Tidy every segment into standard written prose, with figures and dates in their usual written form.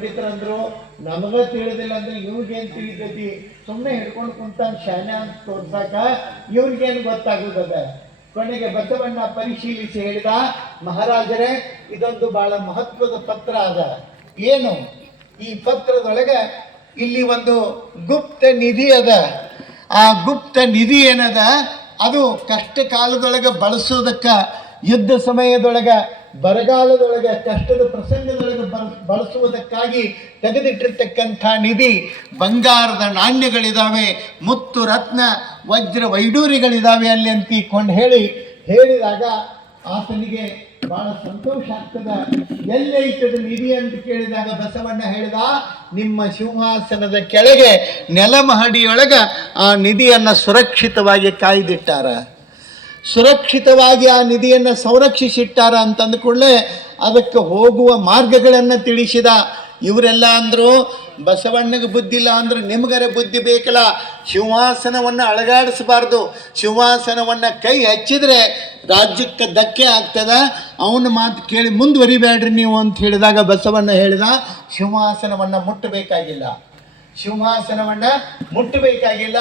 ಪಂಡಿತರಂದ್ರು ನಮಗ ತಿಳಿದಿಲ್ಲ ಅಂದ್ರೆ ಇವ್ರಿಗೇನು ತಿಳಿತೈತಿ, ಸುಮ್ಮನೆ ಹಿಡ್ಕೊಂಡು ಕುಂತಾನ ಶಾನೆ ಅಂತ ತೋರ್ಸಾಕ ಇವ್ರಿಗೇನು ಗೊತ್ತಾಗುತ್ತದೆ. ಕೊನೆಗೆ ಬಸವಣ್ಣ ಪರಿಶೀಲಿಸಿ ಹೇಳಿದ, ಮಹಾರಾಜರೇ ಇದೊಂದು ಬಹಳ ಮಹತ್ವದ ಪತ್ರ ಅದ. ಏನು ಈ ಪತ್ರದೊಳಗೆ ಇಲ್ಲಿ ಒಂದು ಗುಪ್ತ ನಿಧಿ ಅದ. ಆ ಗುಪ್ತ ನಿಧಿ ಏನದ, ಅದು ಕಷ್ಟ ಕಾಲದೊಳಗೆ ಬಳಸೋದಕ್ಕೆ, ಯುದ್ಧ ಸಮಯದೊಳಗೆ, ಬರಗಾಲದೊಳಗೆ, ಕಷ್ಟದ ಪ್ರಸಂಗದೊಳಗೆ ಬಳಸುವುದಕ್ಕಾಗಿ ತೆಗೆದಿಟ್ಟಿರ್ತಕ್ಕಂಥ ನಿಧಿ. ಬಂಗಾರದ ನಾಣ್ಯಗಳಿದ್ದಾವೆ, ಮುತ್ತು ರತ್ನ ವಜ್ರ ವೈಡೂರಿಗಳಿದ್ದಾವೆ ಅಲ್ಲಿ ಅಂತಿಕೊಂಡು ಹೇಳಿದಾಗ ಆತನಿಗೆ ಬಹಳ ಸಂತೋಷ ಆಗ್ತದ. ಎಲ್ಲೈತದ ನಿಧಿ ಅಂತ ಕೇಳಿದಾಗ ಬಸವಣ್ಣ ಹೇಳಿದ, ನಿಮ್ಮ ಸಿಂಹಾಸನದ ಕೆಳಗೆ ನೆಲಮಹಡಿಯೊಳಗ ಆ ನಿಧಿಯನ್ನು ಸುರಕ್ಷಿತವಾಗಿ ಕಾಯ್ದಿಟ್ಟಾರ, ಸುರಕ್ಷಿತವಾಗಿ ಆ ನಿಧಿಯನ್ನು ಸಂರಕ್ಷಿಸಿಟ್ಟಾರ ಅಂತಂದ ಕೂಡಲೇ ಅದಕ್ಕೆ ಹೋಗುವ ಮಾರ್ಗಗಳನ್ನು ತಿಳಿಸಿದ. ಇವರೆಲ್ಲ ಅಂದರು, ಬಸವಣ್ಣಗೆ ಬುದ್ಧಿ ಇಲ್ಲ ಅಂದ್ರೆ ನಿಮಗರೆ ಬುದ್ಧಿ ಬೇಕಲ್ಲ, ಸಿಂಹಾಸನವನ್ನು ಅಳಗಾಡಿಸಬಾರ್ದು, ಸಿಂಹಾಸನವನ್ನು ಕೈ ಹಚ್ಚಿದ್ರೆ ರಾಜ್ಯಕ್ಕೆ ಧಕ್ಕೆ ಆಗ್ತದ, ಅವನ ಮಾತು ಕೇಳಿ ಮುಂದುವರಿಬೇಡ್ರಿ ನೀವು ಅಂತ ಹೇಳಿದಾಗ ಬಸವಣ್ಣ ಹೇಳಿದ, ಸಿಂಹಾಸನವನ್ನು ಮುಟ್ಟಬೇಕಾಗಿಲ್ಲ, ಸಿಂಹಾಸನವನ್ನು ಮುಟ್ಟಬೇಕಾಗಿಲ್ಲ,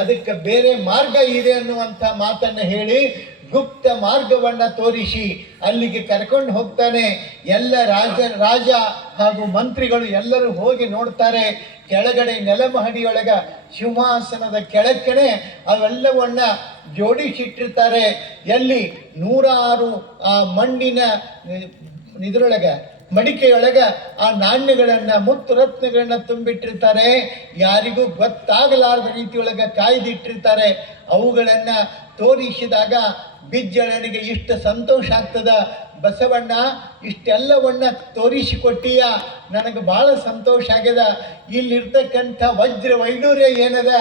ಅದಕ್ಕೆ ಬೇರೆ ಮಾರ್ಗ ಇದೆ ಅನ್ನುವಂಥ ಮಾತನ್ನು ಹೇಳಿ ಗುಪ್ತ ಮಾರ್ಗವನ್ನು ತೋರಿಸಿ ಅಲ್ಲಿಗೆ ಕರ್ಕೊಂಡು ಹೋಗ್ತಾನೆ. ಎಲ್ಲ ರಾಜ ಹಾಗೂ ಮಂತ್ರಿಗಳು ಎಲ್ಲರೂ ಹೋಗಿ ನೋಡ್ತಾರೆ. ಕೆಳಗಡೆ ನೆಲಮಹಡಿಯೊಳಗ ಸಿಂಹಾಸನದ ಕೆಳಕ್ಕನೆ ಅವೆಲ್ಲವನ್ನ ಜೋಡಿಸಿಟ್ಟಿರ್ತಾರೆ. ಎಲ್ಲಿ 106 ಆ ಮಣ್ಣಿನ ಇದರೊಳಗೆ ಮಡಿಕೆಯೊಳಗ ಆ ನಾಣ್ಯಗಳನ್ನು, ಮುತ್ತು ರತ್ನಗಳನ್ನ ತುಂಬಿಟ್ಟಿರ್ತಾರೆ. ಯಾರಿಗೂ ಗೊತ್ತಾಗಲಾರದ ರೀತಿಯೊಳಗೆ ಕಾಯ್ದಿಟ್ಟಿರ್ತಾರೆ. ಅವುಗಳನ್ನು ತೋರಿಸಿದಾಗ ಬಿಜ್ಜಳನಿಗೆ ಇಷ್ಟು ಸಂತೋಷ ಆಗ್ತದ. ಬಸವಣ್ಣ ಇಷ್ಟೆಲ್ಲವನ್ನ ತೋರಿಸಿಕೊಟ್ಟೀಯ, ನನಗೆ ಭಾಳ ಸಂತೋಷ ಆಗ್ಯದ. ಇಲ್ಲಿರ್ತಕ್ಕಂಥ ವಜ್ರ ವೈಡೂರ್ಯ ಏನದ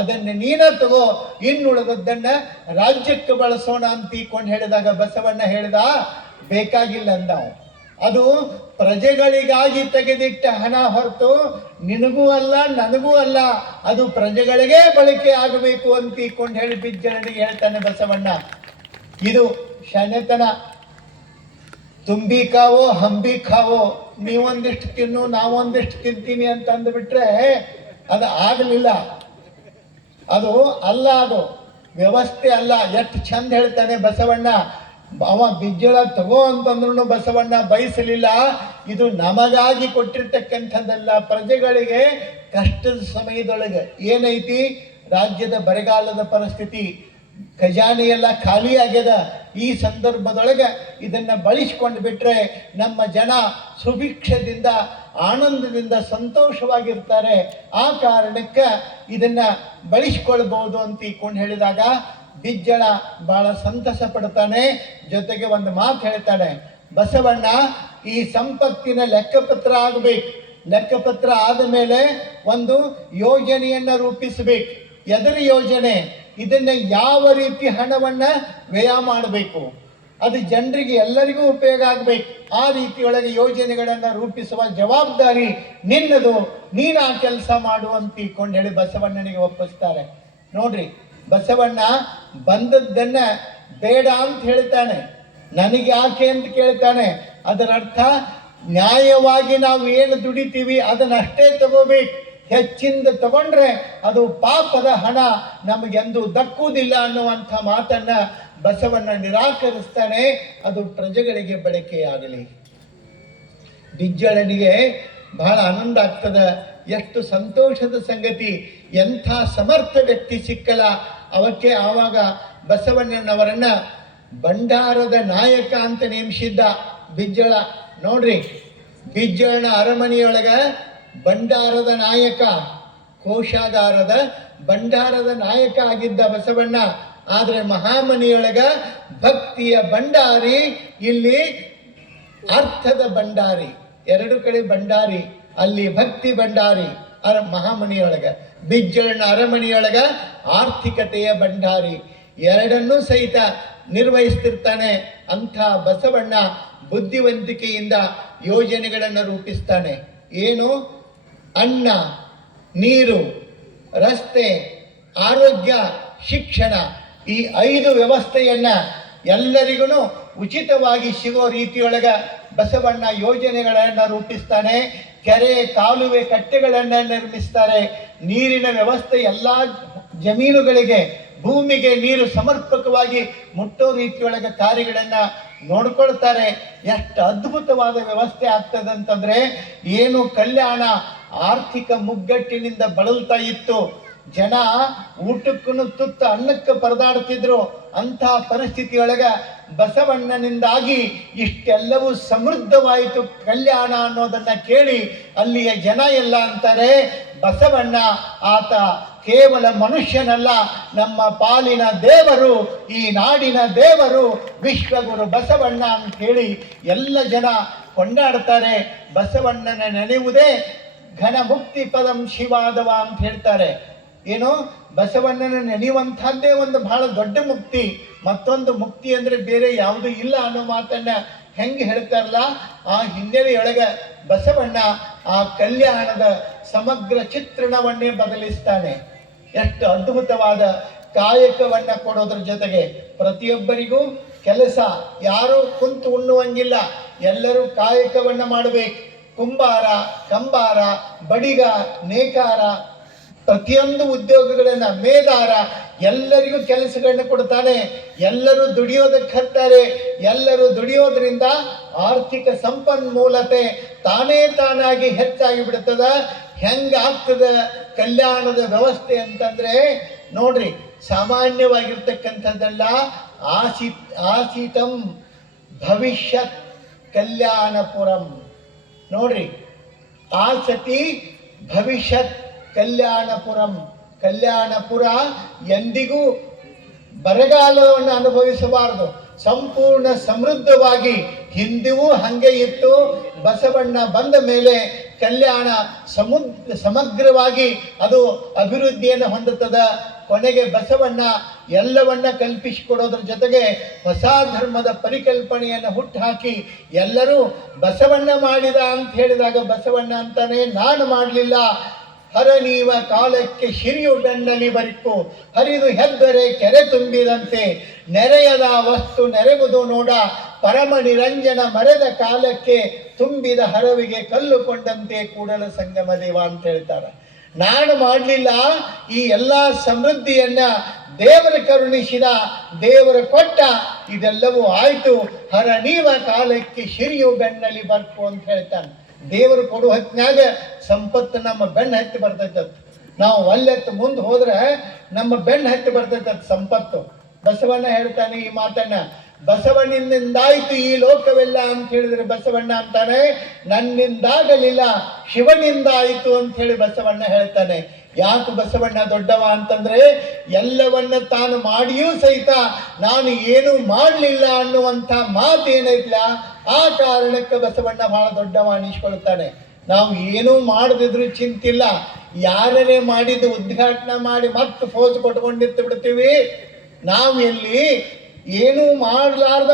ಅದನ್ನು ನೀನ ತಗೋ, ಇನ್ನುಳಿದದ್ದನ್ನು ರಾಜ್ಯಕ್ಕೆ ಬಳಸೋಣ ಅಂತಿಕೊಂಡು ಹೇಳಿದಾಗ ಬಸವಣ್ಣ ಹೇಳಿದ, ಬೇಕಾಗಿಲ್ಲ ಅಂದ. ಅದು ಪ್ರಜೆಗಳಿಗಾಗಿ ತೆಗೆದಿಟ್ಟ ಹಣ ಹೊರತು ನಿನಗೂ ಅಲ್ಲ ನನಗೂ ಅಲ್ಲ, ಅದು ಪ್ರಜೆಗಳಿಗೆ ಬಳಕೆ ಆಗಬೇಕು ಅಂತಿಕೊಂಡು ಹೇಳಿ ಬಿಜ್ಜಳನಿಗೆ ಹೇಳ್ತಾನೆ ಬಸವಣ್ಣ. ಇದು ಶಾಣೆತನ. ತುಂಬಿ ಕಾವೋ ಹಂಬಿ ಖಾವೋ, ನೀವೊಂದಿಷ್ಟು ತಿನ್ನು ನಾವೊಂದಿಷ್ಟು ತಿಂತೀನಿ ಅಂತ ಅಂದುಬಿಟ್ರೆ ಅದು ಆಗಲಿಲ್ಲ. ಅದು ಅಲ್ಲ, ಅದು ವ್ಯವಸ್ಥೆ ಅಲ್ಲ. ಎಷ್ಟು ಚಂದ ಹೇಳ್ತಾನೆ ಬಸವಣ್ಣ. ಅವ ಬಿಜ್ಜಳ ತಗೋ ಅಂತಂದ್ರೂ ಬಸವಣ್ಣ ಬಯಸಲಿಲ್ಲ. ಇದು ನಮಗಾಗಿ ಕೊಟ್ಟಿರ್ತಕ್ಕಂಥದ್ದಲ್ಲ, ಪ್ರಜೆಗಳಿಗೆ ಕಷ್ಟದ ಸಮಯದೊಳಗೆ ಏನೈತಿ, ರಾಜ್ಯದ ಬರಗಾಲದ ಪರಿಸ್ಥಿತಿ, ಖಜಾನೆ ಎಲ್ಲ ಖಾಲಿ ಆಗ್ಯದ. ಈ ಸಂದರ್ಭದೊಳಗೆ ಇದನ್ನು ಬಳಸಿಕೊಂಡು ಬಿಟ್ರೆ ನಮ್ಮ ಜನ ಸುಭಿಕ್ಷದಿಂದ ಆನಂದದಿಂದ ಸಂತೋಷವಾಗಿರ್ತಾರೆ. ಆ ಕಾರಣಕ್ಕೆ ಇದನ್ನು ಬಳಸಿಕೊಳ್ಬಹುದು ಅಂತ ಇಕೊಂಡು ಹೇಳಿದಾಗ ಬಿಜ್ಜಳ ಬಹಳ ಸಂತಸ ಪಡ್ತಾನೆ. ಜೊತೆಗೆ ಒಂದು ಮಾತು ಹೇಳ್ತಾನೆ, ಬಸವಣ್ಣ ಈ ಸಂಪತ್ತಿನ ಲೆಕ್ಕಪತ್ರ ಆಗಬೇಕು. ಲೆಕ್ಕಪತ್ರ ಆದ ಮೇಲೆ ಒಂದು ಯೋಜನೆಯನ್ನು ರೂಪಿಸಬೇಕು. ಎದರ ಯೋಜನೆ? ಇದನ್ನು ಯಾವ ರೀತಿ ಹಣವನ್ನು ವ್ಯಯ ಮಾಡಬೇಕು, ಅದು ಜನರಿಗೆ ಎಲ್ಲರಿಗೂ ಉಪಯೋಗ ಆಗಬೇಕು. ಆ ರೀತಿಯೊಳಗೆ ಯೋಜನೆಗಳನ್ನು ರೂಪಿಸುವ ಜವಾಬ್ದಾರಿ ನಿನ್ನದು, ನೀನು ಆ ಕೆಲಸ ಮಾಡುವಂತ ಇಕೊಂಡು ಹೇಳಿ ಬಸವಣ್ಣನಿಗೆ ಒಪ್ಪಿಸ್ತಾರೆ. ನೋಡ್ರಿ, ಬಸವಣ್ಣ ಬಂದದ್ದನ್ನ ಬೇಡ ಅಂತ ಹೇಳ್ತಾನೆ, ನನಗೆ ಯಾಕೆ ಅಂತ ಕೇಳ್ತಾನೆ. ಅದರ ಅರ್ಥ ನ್ಯಾಯವಾಗಿ ನಾವು ಏನು ದುಡಿತೀವಿ ಅದನ್ನಷ್ಟೇ ತಗೋಬೇಕು, ಹೆಚ್ಚಿಂದ ತಗೊಂಡ್ರೆ ಅದು ಪಾಪದ ಹಣ, ನಮಗೆಂದು ದಕ್ಕುವುದಿಲ್ಲ ಅನ್ನುವಂಥ ಮಾತನ್ನ ಬಸವಣ್ಣ ನಿರಾಕರಿಸ್ತಾನೆ. ಅದು ಪ್ರಜೆಗಳಿಗೆ ಬಳಕೆಯಾಗಲಿ. ಬಿಜ್ಜಳನಿಗೆ ಬಹಳ ಆನಂದ ಆಗ್ತದ. ಎಷ್ಟು ಸಂತೋಷದ ಸಂಗತಿ, ಎಂಥ ಸಮರ್ಥ ವ್ಯಕ್ತಿ ಸಿಕ್ಕಲ್ಲ ಅವಕ್ಕೆ. ಆವಾಗ ಬಸವಣ್ಣನವರನ್ನ ಭಂಡಾರದ ನಾಯಕ ಅಂತ ನೇಮಿಸಿದ್ದ ಬಿಜ್ಜಳ. ನೋಡ್ರಿ, ಬಿಜ್ಜಳನ ಅರಮನೆಯೊಳಗ ಭಂಡಾರದ ನಾಯಕ, ಕೋಶಾಗಾರದ ಭಂಡಾರದ ನಾಯಕ ಆಗಿದ್ದ ಬಸವಣ್ಣ. ಆದರೆ ಮಹಾಮನಿಯೊಳಗ ಭಕ್ತಿಯ ಭಂಡಾರಿ, ಇಲ್ಲಿ ಅರ್ಥದ ಭಂಡಾರಿ. ಎರಡು ಕಡೆ ಭಂಡಾರಿ, ಅಲ್ಲಿ ಭಕ್ತಿ ಭಂಡಾರಿ ಮಹಾಮನಿಯೊಳಗ. ಬಿಜ್ಜಳನ ಅರಮನೆಯೊಳಗ ಆರ್ಥಿಕತೆಯ ಭಂಡಾರಿ. ಎರಡನ್ನೂ ಸಹಿತ ನಿರ್ವಹಿಸ್ತಿರ್ತಾನೆ. ಅಂಥ ಬಸವಣ್ಣ ಬುದ್ಧಿವಂತಿಕೆಯಿಂದ ಯೋಜನೆಗಳನ್ನು ರೂಪಿಸ್ತಾನೆ. ಏನು? ಅನ್ನ, ನೀರು, ರಸ್ತೆ, ಆರೋಗ್ಯ, ಶಿಕ್ಷಣ, ಈ 5 ವ್ಯವಸ್ಥೆಯನ್ನ ಎಲ್ಲರಿಗೂ ಉಚಿತವಾಗಿ ಸಿಗೋ ರೀತಿಯೊಳಗ ಬಸವಣ್ಣ ಯೋಜನೆಗಳನ್ನು ರೂಪಿಸ್ತಾನೆ. ಕೆರೆ ಕಾಲುವೆ ಕಟ್ಟೆಗಳನ್ನು ನಿರ್ಮಿಸ್ತಾರೆ. ನೀರಿನ ವ್ಯವಸ್ಥೆ ಎಲ್ಲ ಜಮೀನುಗಳಿಗೆ ಭೂಮಿಗೆ ನೀರು ಸಮರ್ಪಕವಾಗಿ ಮುಟ್ಟೋ ರೀತಿಯೊಳಗೆ ಕಾರ್ಯಗಳನ್ನು ನೋಡ್ಕೊಳ್ತಾರೆ. ಎಷ್ಟು ಅದ್ಭುತವಾದ ವ್ಯವಸ್ಥೆ ಆಗ್ತದೆ ಅಂತಂದ್ರೆ, ಏನು ಕಲ್ಯಾಣ ಆರ್ಥಿಕ ಮುಗ್ಗಟ್ಟಿನಿಂದ ಬಳಲ್ತಾ ಇತ್ತು, ಜನ ಊಟಕ್ಕೂ ತುತ್ತ ಅನ್ನಕ್ಕೆ ಪರದಾಡ್ತಿದ್ರು. ಅಂತಹ ಪರಿಸ್ಥಿತಿಯೊಳಗ ಬಸವಣ್ಣನಿಂದಾಗಿ ಇಷ್ಟೆಲ್ಲವೂ ಸಮೃದ್ಧವಾಯಿತು ಕಲ್ಯಾಣ ಅನ್ನೋದನ್ನ ಕೇಳಿ ಅಲ್ಲಿಯ ಜನ ಎಲ್ಲ ಅಂತಾರೆ, ಬಸವಣ್ಣ ಆತ ಕೇವಲ ಮನುಷ್ಯನಲ್ಲ, ನಮ್ಮ ಪಾಲಿನ ದೇವರು, ಈ ನಾಡಿನ ದೇವರು, ವಿಶ್ವಗುರು ಬಸವಣ್ಣ ಅಂತ ಹೇಳಿ ಎಲ್ಲ ಜನ ಕೊಂಡಾಡ್ತಾರೆ. ಬಸವಣ್ಣನ ನೆನೆಯುವುದೇ ಘನ ಮುಕ್ತಿ ಪದಂ ಶಿವಾದವ ಅಂತ ಹೇಳ್ತಾರೆ. ಏನು, ಬಸವಣ್ಣನ ನೆನೆಯುವಂಥದ್ದೇ ಒಂದು ಬಹಳ ದೊಡ್ಡ ಮುಕ್ತಿ. ಮತ್ತೊಂದು ಮುಕ್ತಿ ಅಂದ್ರೆ ಬೇರೆ ಯಾವುದೂ ಇಲ್ಲ ಅನ್ನೋ ಮಾತನ್ನ ಹೆಂಗೆ ಹೇಳ್ತಾರಲ್ಲ, ಆ ಹಿನ್ನೆಲೆಯೊಳಗೆ ಬಸವಣ್ಣ ಆ ಕಲ್ಯಾಣದ ಸಮಗ್ರ ಚಿತ್ರಣವನ್ನೇ ಬದಲಿಸ್ತಾನೆ. ಎಷ್ಟು ಅದ್ಭುತವಾದ ಕಾಯಕವನ್ನ ಕೊಡೋದ್ರ ಜೊತೆಗೆ ಪ್ರತಿಯೊಬ್ಬರಿಗೂ ಕೆಲಸ, ಯಾರು ಕುಂತು ಉಣ್ಣುವಂಗಿಲ್ಲ, ಎಲ್ಲರೂ ಕಾಯಕವನ್ನ ಮಾಡಬೇಕು. ಕುಂಬಾರ, ಕಂಬಾರ, ಬಡಿಗ, ನೇಕಾರ, ಪ್ರತಿಯೊಂದು ಉದ್ಯೋಗಗಳನ್ನ, ಮೇದಾರ, ಎಲ್ಲರಿಗೂ ಕೆಲಸಗಳನ್ನ ಕೊಡ್ತಾನೆ. ಎಲ್ಲರೂ ದುಡಿಯೋದಕ್ಕೆ ಹತ್ತಾರೆ. ಎಲ್ಲರೂ ದುಡಿಯೋದ್ರಿಂದ ಆರ್ಥಿಕ ಸಂಪನ್ಮೂಲತೆ ತಾನೇ ತಾನಾಗಿ ಹೆಚ್ಚಾಗಿ ಬಿಡುತ್ತದ. ಹೆಂಗಾಗ್ತದ ಕಲ್ಯಾಣದ ವ್ಯವಸ್ಥೆ ಅಂತಂದ್ರೆ ನೋಡ್ರಿ, ಸಾಮಾನ್ಯವಾಗಿರ್ತಕ್ಕಂಥದ್ದೆಲ್ಲ ಆಸಿತಂ ಭವಿಷ್ಯತ್ ಕಲ್ಯಾಣಪುರಂ. ನೋಡ್ರಿ, ಆಸತಿ ಭವಿಷ್ಯತ್ ಕಲ್ಯಾಣಪುರಂ. ಕಲ್ಯಾಣಪುರ ಎಂದಿಗೂ ಬರಗಾಲವನ್ನು ಅನುಭವಿಸಬಾರದು, ಸಂಪೂರ್ಣ ಸಮೃದ್ಧವಾಗಿ ಹಿಂದಿಗೂ ಹಂಗೆ ಇತ್ತು. ಬಸವಣ್ಣ ಬಂದ ಮೇಲೆ ಕಲ್ಯಾಣ ಸಮಗ್ರವಾಗಿ ಅದು ಅಭಿವೃದ್ಧಿಯನ್ನು ಹೊಂದುತ್ತದೆ. ಕೊನೆಗೆ ಬಸವಣ್ಣ ಎಲ್ಲವನ್ನ ಕಲ್ಪಿಸಿಕೊಡೋದ್ರ ಜೊತೆಗೆ ಹೊಸ ಧರ್ಮದ ಪರಿಕಲ್ಪನೆಯನ್ನು ಹುಟ್ಟುಹಾಕಿ ಎಲ್ಲರೂ ಬಸವಣ್ಣ ಮಾಡಿದ ಅಂತ ಹೇಳಿದಾಗ ಬಸವಣ್ಣ ಅಂತಾನೆ, ನಾನು ಮಾಡಲಿಲ್ಲ, ಹರ ನೀವ ಕಾಲಕ್ಕೆ ಶಿರಿಯು ಬೆನ್ನಲಿ ಬರಿಕು, ಹರಿದು ಹೆದ್ದರೆ ಕೆರೆ ತುಂಬಿದಂತೆ, ನೆರೆಯದ ವಸ್ತು ನೆರೆಗುವುದು ನೋಡ, ಪರಮ ನಿರಂಜನ ಮರೆದ ಕಾಲಕ್ಕೆ ತುಂಬಿದ ಹರವಿಗೆ ಕಲ್ಲುಕೊಂಡಂತೆ ಕೂಡಲ ಸಂಗಮ ದೇವ ಅಂತ ಹೇಳ್ತಾರೆ. ನಾನು ಮಾಡಲಿಲ್ಲ, ಈ ಎಲ್ಲ ಸಮೃದ್ಧಿಯನ್ನ ದೇವರು ಕರುಣಿಸಿದ, ದೇವರು ಕೊಟ್ಟ, ಇದೆಲ್ಲವೂ ಆಯ್ತು. ಹರ ನೀವ ಕಾಲಕ್ಕೆ ಶಿರಿಯು ಬೆನ್ನಲಿ ಬರ್ಕು ಅಂತ ಹೇಳ್ತಾನೆ. ದೇವರು ಕೊಡುವ ಹೊತ್ತಿನಾಗ ಸಂಪತ್ತು ನಮ್ಮ ಬೆನ್ನ ಹತ್ತಿ ಬರ್ತೈತೆ. ನಾವು ಒಲ್ಲೆತ್ತು ಮುಂದೆ ಹೋದ್ರೆ ನಮ್ಮ ಬೆನ್ನ ಹತ್ತಿ ಬರ್ತೈತೆ ಸಂಪತ್ತು. ಬಸವಣ್ಣ ಹೇಳ್ತಾನೆ ಈ ಮಾತನ್ನ, ಬಸವಣ್ಣಿಂದಾಯ್ತು ಈ ಲೋಕವೆಲ್ಲ ಅಂತ ಹೇಳಿದ್ರೆ ಬಸವಣ್ಣ ಅಂತಾನೆ, ನನ್ನಿಂದಾಗಲಿಲ್ಲ ಶಿವನಿಂದಾಯಿತು ಅಂತ ಹೇಳಿ ಬಸವಣ್ಣ ಹೇಳ್ತಾನೆ. ಯಾಕೆ ಬಸವಣ್ಣ ದೊಡ್ಡವ ಅಂತಂದ್ರೆ, ಎಲ್ಲವನ್ನ ತಾನು ಮಾಡಿಯೂ ಸಹಿತ ನಾನು ಏನು ಮಾಡಲಿಲ್ಲ ಅನ್ನುವಂಥ ಮಾತೇನೈತಿಲ್ಲ, ಆ ಕಾರಣಕ್ಕೆ ಬಸವಣ್ಣ ಬಹಳ ದೊಡ್ಡವ ಅನಿಸ್ಕೊಳ್ತಾನೆ. ನಾವು ಏನೂ ಮಾಡದಿದ್ರು ಚಿಂತಿಲ್ಲ, ಯಾರೇ ಮಾಡಿದ್ದು ಉದ್ಘಾಟನೆ ಮಾಡಿ ಮತ್ತೆ ಫೋಜ್ ಕೊಟ್ಕೊಂಡಿರ್ತ ಬಿಡ್ತೀವಿ. ನಾವು ಎಲ್ಲಿ ಏನೂ ಮಾಡಲಾರ್ದ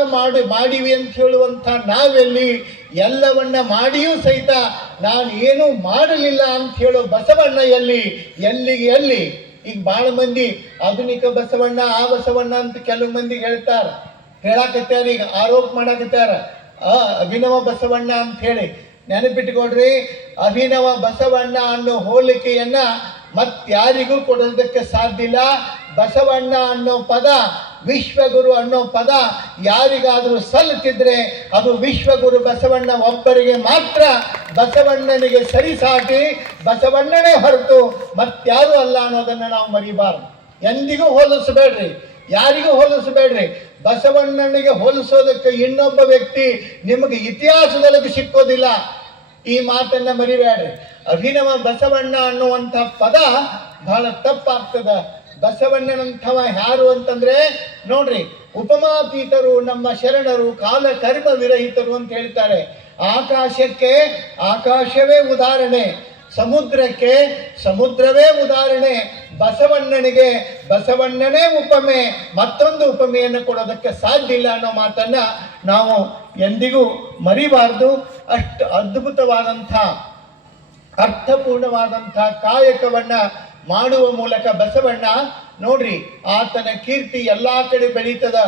ಮಾಡಿವಿ ಅಂತ ಹೇಳುವಂಥ ನಾವೆಲ್ಲಿ, ಎಲ್ಲವನ್ನ ಮಾಡಿಯೂ ಸಹಿತ ನಾನು ಏನೂ ಮಾಡಲಿಲ್ಲ ಅಂತ ಹೇಳೋ ಬಸವಣ್ಣ ಎಲ್ಲಿ. ಈಗ ಭಾಳ ಮಂದಿ ಆಧುನಿಕ ಬಸವಣ್ಣ, ಆ ಬಸವಣ್ಣ ಅಂತ ಕೆಲವು ಮಂದಿ ಹೇಳಾಕತ್ಯಾರ, ಈಗ ಆರೋಪ ಮಾಡಾಕತ್ಯಾರ ಅಭಿನವ ಬಸವಣ್ಣ ಅಂತ ಹೇಳಿ. ನೆನಪಿಟ್ಕೊಡ್ರಿ, ಅಭಿನವ ಬಸವಣ್ಣ ಅನ್ನೋ ಹೋಲಿಕೆಯನ್ನ ಮತ್ತಾರಿಗೂ ಕೊಡೋದಕ್ಕೆ ಸಾಧ್ಯ ಇಲ್ಲ. ಬಸವಣ್ಣ ಅನ್ನೋ ಪದ, ವಿಶ್ವಗುರು ಅನ್ನೋ ಪದ ಯಾರಿಗಾದರೂ ಸಲ್ಲುತ್ತಿದ್ರೆ ಅದು ವಿಶ್ವಗುರು ಬಸವಣ್ಣ ಒಬ್ಬರಿಗೆ ಮಾತ್ರ. ಬಸವಣ್ಣನಿಗೆ ಸರಿಸಾಟಿ ಬಸವಣ್ಣನೇ ಹೊರತು ಮತ್ತಾರೂ ಅಲ್ಲ ಅನ್ನೋದನ್ನು ನಾವು ಮರಿಬಾರ್ದು. ಎಂದಿಗೂ ಹೋಲಿಸಬೇಡ್ರಿ, ಯಾರಿಗೂ ಹೋಲಿಸಬೇಡ್ರಿ. ಬಸವಣ್ಣನಿಗೆ ಹೋಲಿಸೋದಕ್ಕೆ ಇನ್ನೊಬ್ಬ ವ್ಯಕ್ತಿ ನಿಮಗೆ ಇತಿಹಾಸದೊಳಗೆ ಸಿಕ್ಕೋದಿಲ್ಲ. ಈ ಮಾತನ್ನ ಮರಿಬೇಡ್ರಿ. ಅಭಿನವ ಬಸವಣ್ಣ ಅನ್ನುವಂಥ ಪದ ಬಹಳ ತಪ್ಪಾಗ್ತದ. ಬಸವಣ್ಣನಂಥವ ಯಾರು ಅಂತಂದ್ರೆ ನೋಡ್ರಿ, ಉಪಮಾತೀತರು, ನಮ್ಮ ಶರಣರು, ಕಾಲ ಕರ್ಮ ವಿರಹಿತರು ಅಂತ ಹೇಳ್ತಾರೆ. ಆಕಾಶಕ್ಕೆ ಆಕಾಶವೇ ಉದಾಹರಣೆ, ಸಮುದ್ರಕ್ಕೆ ಸಮುದ್ರವೇ ಉದಾಹರಣೆ, ಬಸವಣ್ಣನಿಗೆ ಬಸವಣ್ಣನೇ ಉಪಮೆ, ಮತ್ತೊಂದು ಉಪಮೆಯನ್ನು ಕೊಡೋದಕ್ಕೆ ಸಾಧ್ಯ ಇಲ್ಲ ಅನ್ನೋ ಮಾತನ್ನ ನಾವು ಎಂದಿಗೂ ಮರಿಬಾರ್ದು. ಅಷ್ಟು ಅದ್ಭುತವಾದಂಥ ಅರ್ಥಪೂರ್ಣವಾದಂಥ ಕಾಯಕವನ್ನ ಮಾಡುವ ಮೂಲಕ ಬಸವಣ್ಣ ನೋಡ್ರಿ, ಆತನ ಕೀರ್ತಿ ಎಲ್ಲಾ ಕಡೆ ಬೆಳೀತದ.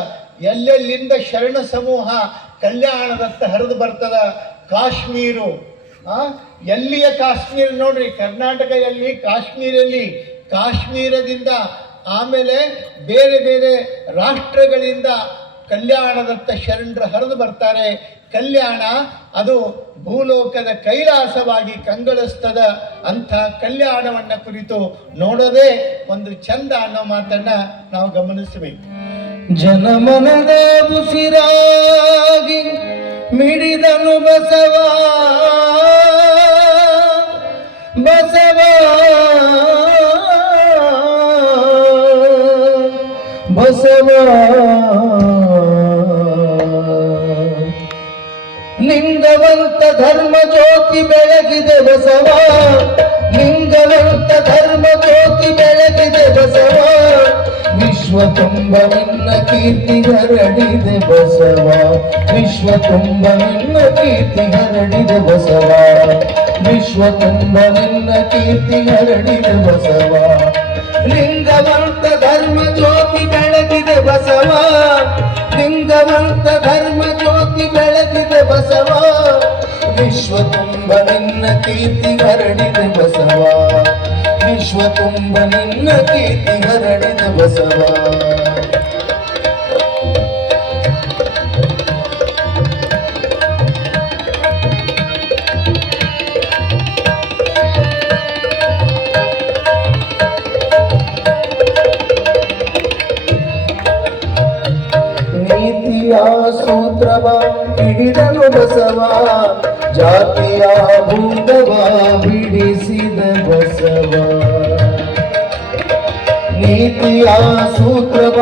ಎಲ್ಲೆಲ್ಲಿಂದ ಶರಣ ಸಮೂಹ ಕಲ್ಯಾಣದತ್ತ ಹರಿದು ಬರ್ತದ. ಕಾಶ್ಮೀರು, ಎಲ್ಲಿಯ ಕಾಶ್ಮೀರ ನೋಡ್ರಿ, ಕರ್ನಾಟಕ ಎಲ್ಲಿ, ಕಾಶ್ಮೀರಲ್ಲಿ, ಕಾಶ್ಮೀರದಿಂದ ಆಮೇಲೆ ಬೇರೆ ಬೇರೆ ರಾಷ್ಟ್ರಗಳಿಂದ ಕಲ್ಯಾಣದತ್ತ ಶರಣರು ಹರಿದು ಬರ್ತಾರೆ. ಕಲ್ಯಾಣ ಅದು ಭೂಲೋಕದ ಕೈಲಾಸವಾಗಿ ಕಂಗೊಳಿಸ್ತದ. ಅಂಥ ಕಲ್ಯಾಣವನ್ನ ಕುರಿತು ನೋಡೋದೇ ಒಂದು ಚಂದ ಅನ್ನೋ ಮಾತನ್ನ ನಾವು ಗಮನಿಸಬೇಕು. ಜನಮನದ ಉಸಿರಾಗಿ ಮಿಡಿದನು ಬಸವ, ಬಸವ ಬಸವ ಲಿಂಗವಂತ ಧರ್ಮ ಜ್ಯೋತಿ ಬೆಳಗಿದೆ ಬಸವ, ಲಿಂಗವಂತ ಧರ್ಮ ಜ್ಯೋತಿ ಬೆಳಗಿದೆ ಬಸವ, ವಿಶ್ವ ತುಂಬ ನಿನ್ನ ಕೀರ್ತಿ ಹರಡಿದೆ ಬಸವ, ವಿಶ್ವ ತುಂಬ ನಿನ್ನ ಕೀರ್ತಿ ಹರಡಿದೆ ಬಸವ, ವಿಶ್ವ ತುಂಬ ನಿನ್ನ ಕೀರ್ತಿ ಹರಡಿದೆ ಬಸವ, ಲಿಂಗವಂತ ಧರ್ಮ ಜ್ಯೋತಿ ಬೆಳಗಿದೆ ಬಸವ, ಲಿಂಗವಂತ ಧರ್ಮ ಜ್ಯೋತಿ ಬೆಳಗಿದೆ ಬಸವ, ವಿಶ್ವ ತುಂಬ ನಿನ್ನ ಕೀರ್ತಿ ಹರಡಿದೆ ಬಸವ, ವಿಶ್ವ ತುಂಬ ನಿನ್ನ ಕೀರ್ತಿ ಹರಡಿದೆ ಬಸವ. ನೀತಿಯ ಸೂತ್ರವ ಹಿಡಿದನು ಬಸವ, ಜಾತಿಯ ಭೂತವ ಬಿಡಿಸಿದ ಬಸವ, ನೀತಿಯ ಸೂತ್ರವ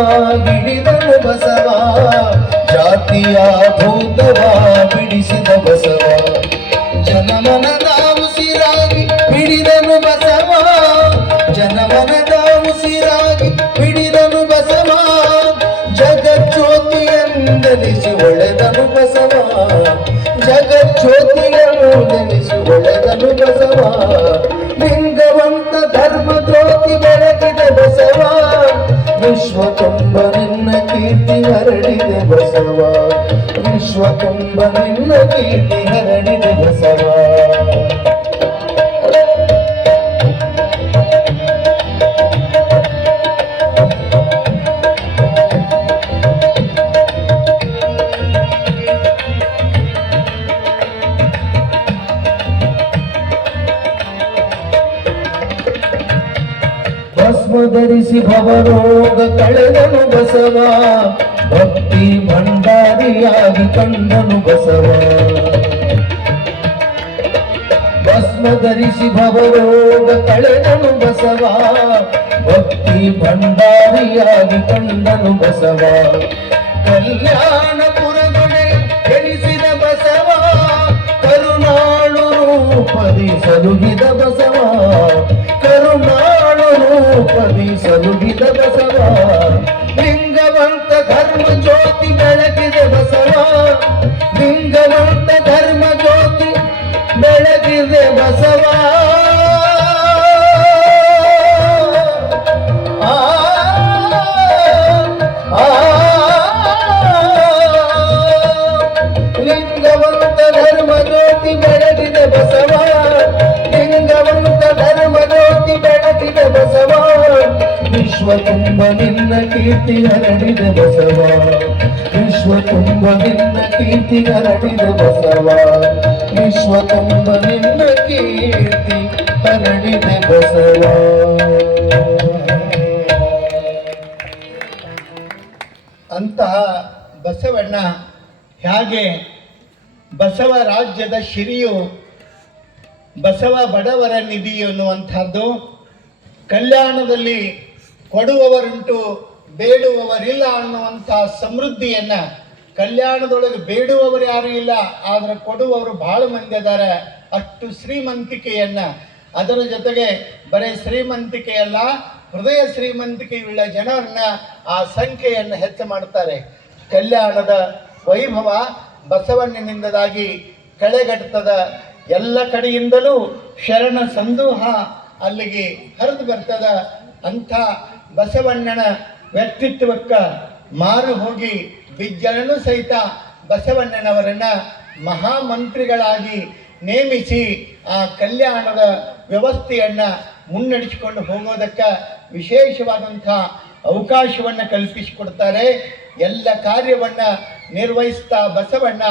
ಹಿಡಿದನು ಬಸವ, ಜಾತಿಯ ಭೂತವ ಬಿಡಿಸಿದ ಬಸವ, ಜನಮನದ ಉಸಿರಾಗಿ ಹಿಡಿದನು ಬಸವ, ಜನಮನದ ಉಸಿರಾಗಿ ಹಿಡಿದನು ಬಸವ, ಜಗಜ್ಯೋತಿಯಂದನಿಸಿ ಒಳೆದನು ಬಸವ, ಜಗಜ್ಯೋತಿಯಂದನಿಸಿ ಒಳೆದನು ಬಸವ, ಲಿಂಗವಂತ ಧರ್ಮ ಜ್ಯೋತಿ ಬೆಳಗಿದೆ ಬಸವ, ವಿಶ್ವ ತುಂಬ ನಿನ್ನ ಕೀರ್ತಿ ಹರಡಿದೆ ಬಸವ, ವಿಶ್ವ ತುಂಬ ನಿನ್ನ ಕೀರ್ತಿ ಹರಡಿದೆ ಬಸವ. ಭಸ್ಮ ಧರಿಸಿ ಭವರೋಗ ಕಳೆದನು ಬಸವ, ಭಕ್ತಿ ಭಂಡಾರಿಯಾಗಿ ಕಂಡನು ಬಸವ, ಭಸ್ಮ ಧರಿಸಿ ಭವರೋಗ ಕಳೆದನು ಬಸವ, ಭಕ್ತಿ ಭಂಡಾರಿಯಾಗಿ ಕಂಡನು ಬಸವ, ಕಲ್ಯಾಣಪುರದೊಡೆ ಎನಿಸಿದ ಬಸವ, ಕರುಣಾಳು ರೂಪದಿ ಸಲುಗಿದ ಬಸವ, ಕರುಣಾಳು ರೂಪದಿ ಸಲುಗಿದ ಬಸವ, ಲಿಂಗವಂತ ಧರ್ಮ ಜ್ಯೋತಿ ಬೆಳಗಿದೆ ಬಸವ, ಲಿಂಗವಂತ ಧರ್ಮ ಜ್ಯೋತಿ ಬೆಳಗಿದೆ ಬಸವ, ಲಿಂಗವಂತ ಧರ್ಮ ಜ್ಯೋತಿ ಬೆಳಗಿದೆ ಬಸವ, ಲಿಂಗವಂತ ಧರ್ಮ ಜ್ಯೋತಿ ಬೆಳಗಿದೆ ಬಸವ, ವಿಶ್ವ ತುಂಬ ನಿನ್ನ ಕೀರ್ತಿ ಹರಡಿದೆ ಬಸವ, ವಿಶ್ವ ತುಂಬ ನಿನ್ನ ಕೀರ್ತಿ ಹರಡಿದೆ ಬಸವ, ವಿಶ್ವ ತುಂಬ ನಿನ್ನ ಕೀರ್ತಿ ಹರಡಿದೆ ಬಸವ. ಅಂತಹ ಬಸವಣ್ಣ ಹೇಗೆ ಬಸವ ರಾಜ್ಯದ ಶಿರಿಯು, ಬಸವ ಬಡವರ ನಿಧಿ ಎನ್ನುವಂಥದ್ದು, ಕಲ್ಯಾಣದಲ್ಲಿ ಕೊಡುವವರುಂಟು ಬೇಡುವವರಿಲ್ಲ ಅನ್ನುವಂಥ ಸಮೃದ್ಧಿಯನ್ನ, ಕಲ್ಯಾಣದೊಳಗೆ ಬೇಡುವವರು ಯಾರು ಇಲ್ಲ, ಆದರೆ ಕೊಡುವವರು ಬಹಳ ಮಂದಿ ಅದಾರೆ, ಅಷ್ಟು ಶ್ರೀಮಂತಿಕೆಯನ್ನ, ಅದರ ಜೊತೆಗೆ ಬರೀ ಶ್ರೀಮಂತಿಕೆಯಲ್ಲ, ಹೃದಯ ಶ್ರೀಮಂತಿಕೆಯುಳ್ಳ ಜನರನ್ನ ಆ ಸಂಖ್ಯೆಯನ್ನು ಹೆಚ್ಚು ಮಾಡ್ತಾರೆ. ಕಲ್ಯಾಣದ ವೈಭವ ಬಸವಣ್ಣನಿಂದದಾಗಿ ಕಳೆಗಟ್ಟದ, ಎಲ್ಲ ಕಡೆಯಿಂದಲೂ ಶರಣ ಸಂದೂಹ ಅಲ್ಲಿಗೆ ಹರಿದು ಬರ್ತದ. ಅಂಥ ಬಸವಣ್ಣನ ವ್ಯಕ್ತಿತ್ವಕ್ಕ ಮಾರು ಹೋಗಿ ಬಿಜ್ಜನನು ಸಹಿತ ಬಸವಣ್ಣನವರನ್ನ ಮಹಾಮಂತ್ರಿಗಳಾಗಿ ನೇಮಿಸಿ ಆ ಕಲ್ಯಾಣದ ವ್ಯವಸ್ಥೆಯನ್ನ ಮುನ್ನಡೆಸಿಕೊಂಡು ಹೋಗೋದಕ್ಕೆ ವಿಶೇಷವಾದಂಥ ಅವಕಾಶವನ್ನ ಕಲ್ಪಿಸಿಕೊಡ್ತಾರೆ. ಎಲ್ಲ ಕಾರ್ಯವನ್ನ ನಿರ್ವಹಿಸ್ತಾ ಬಸವಣ್ಣ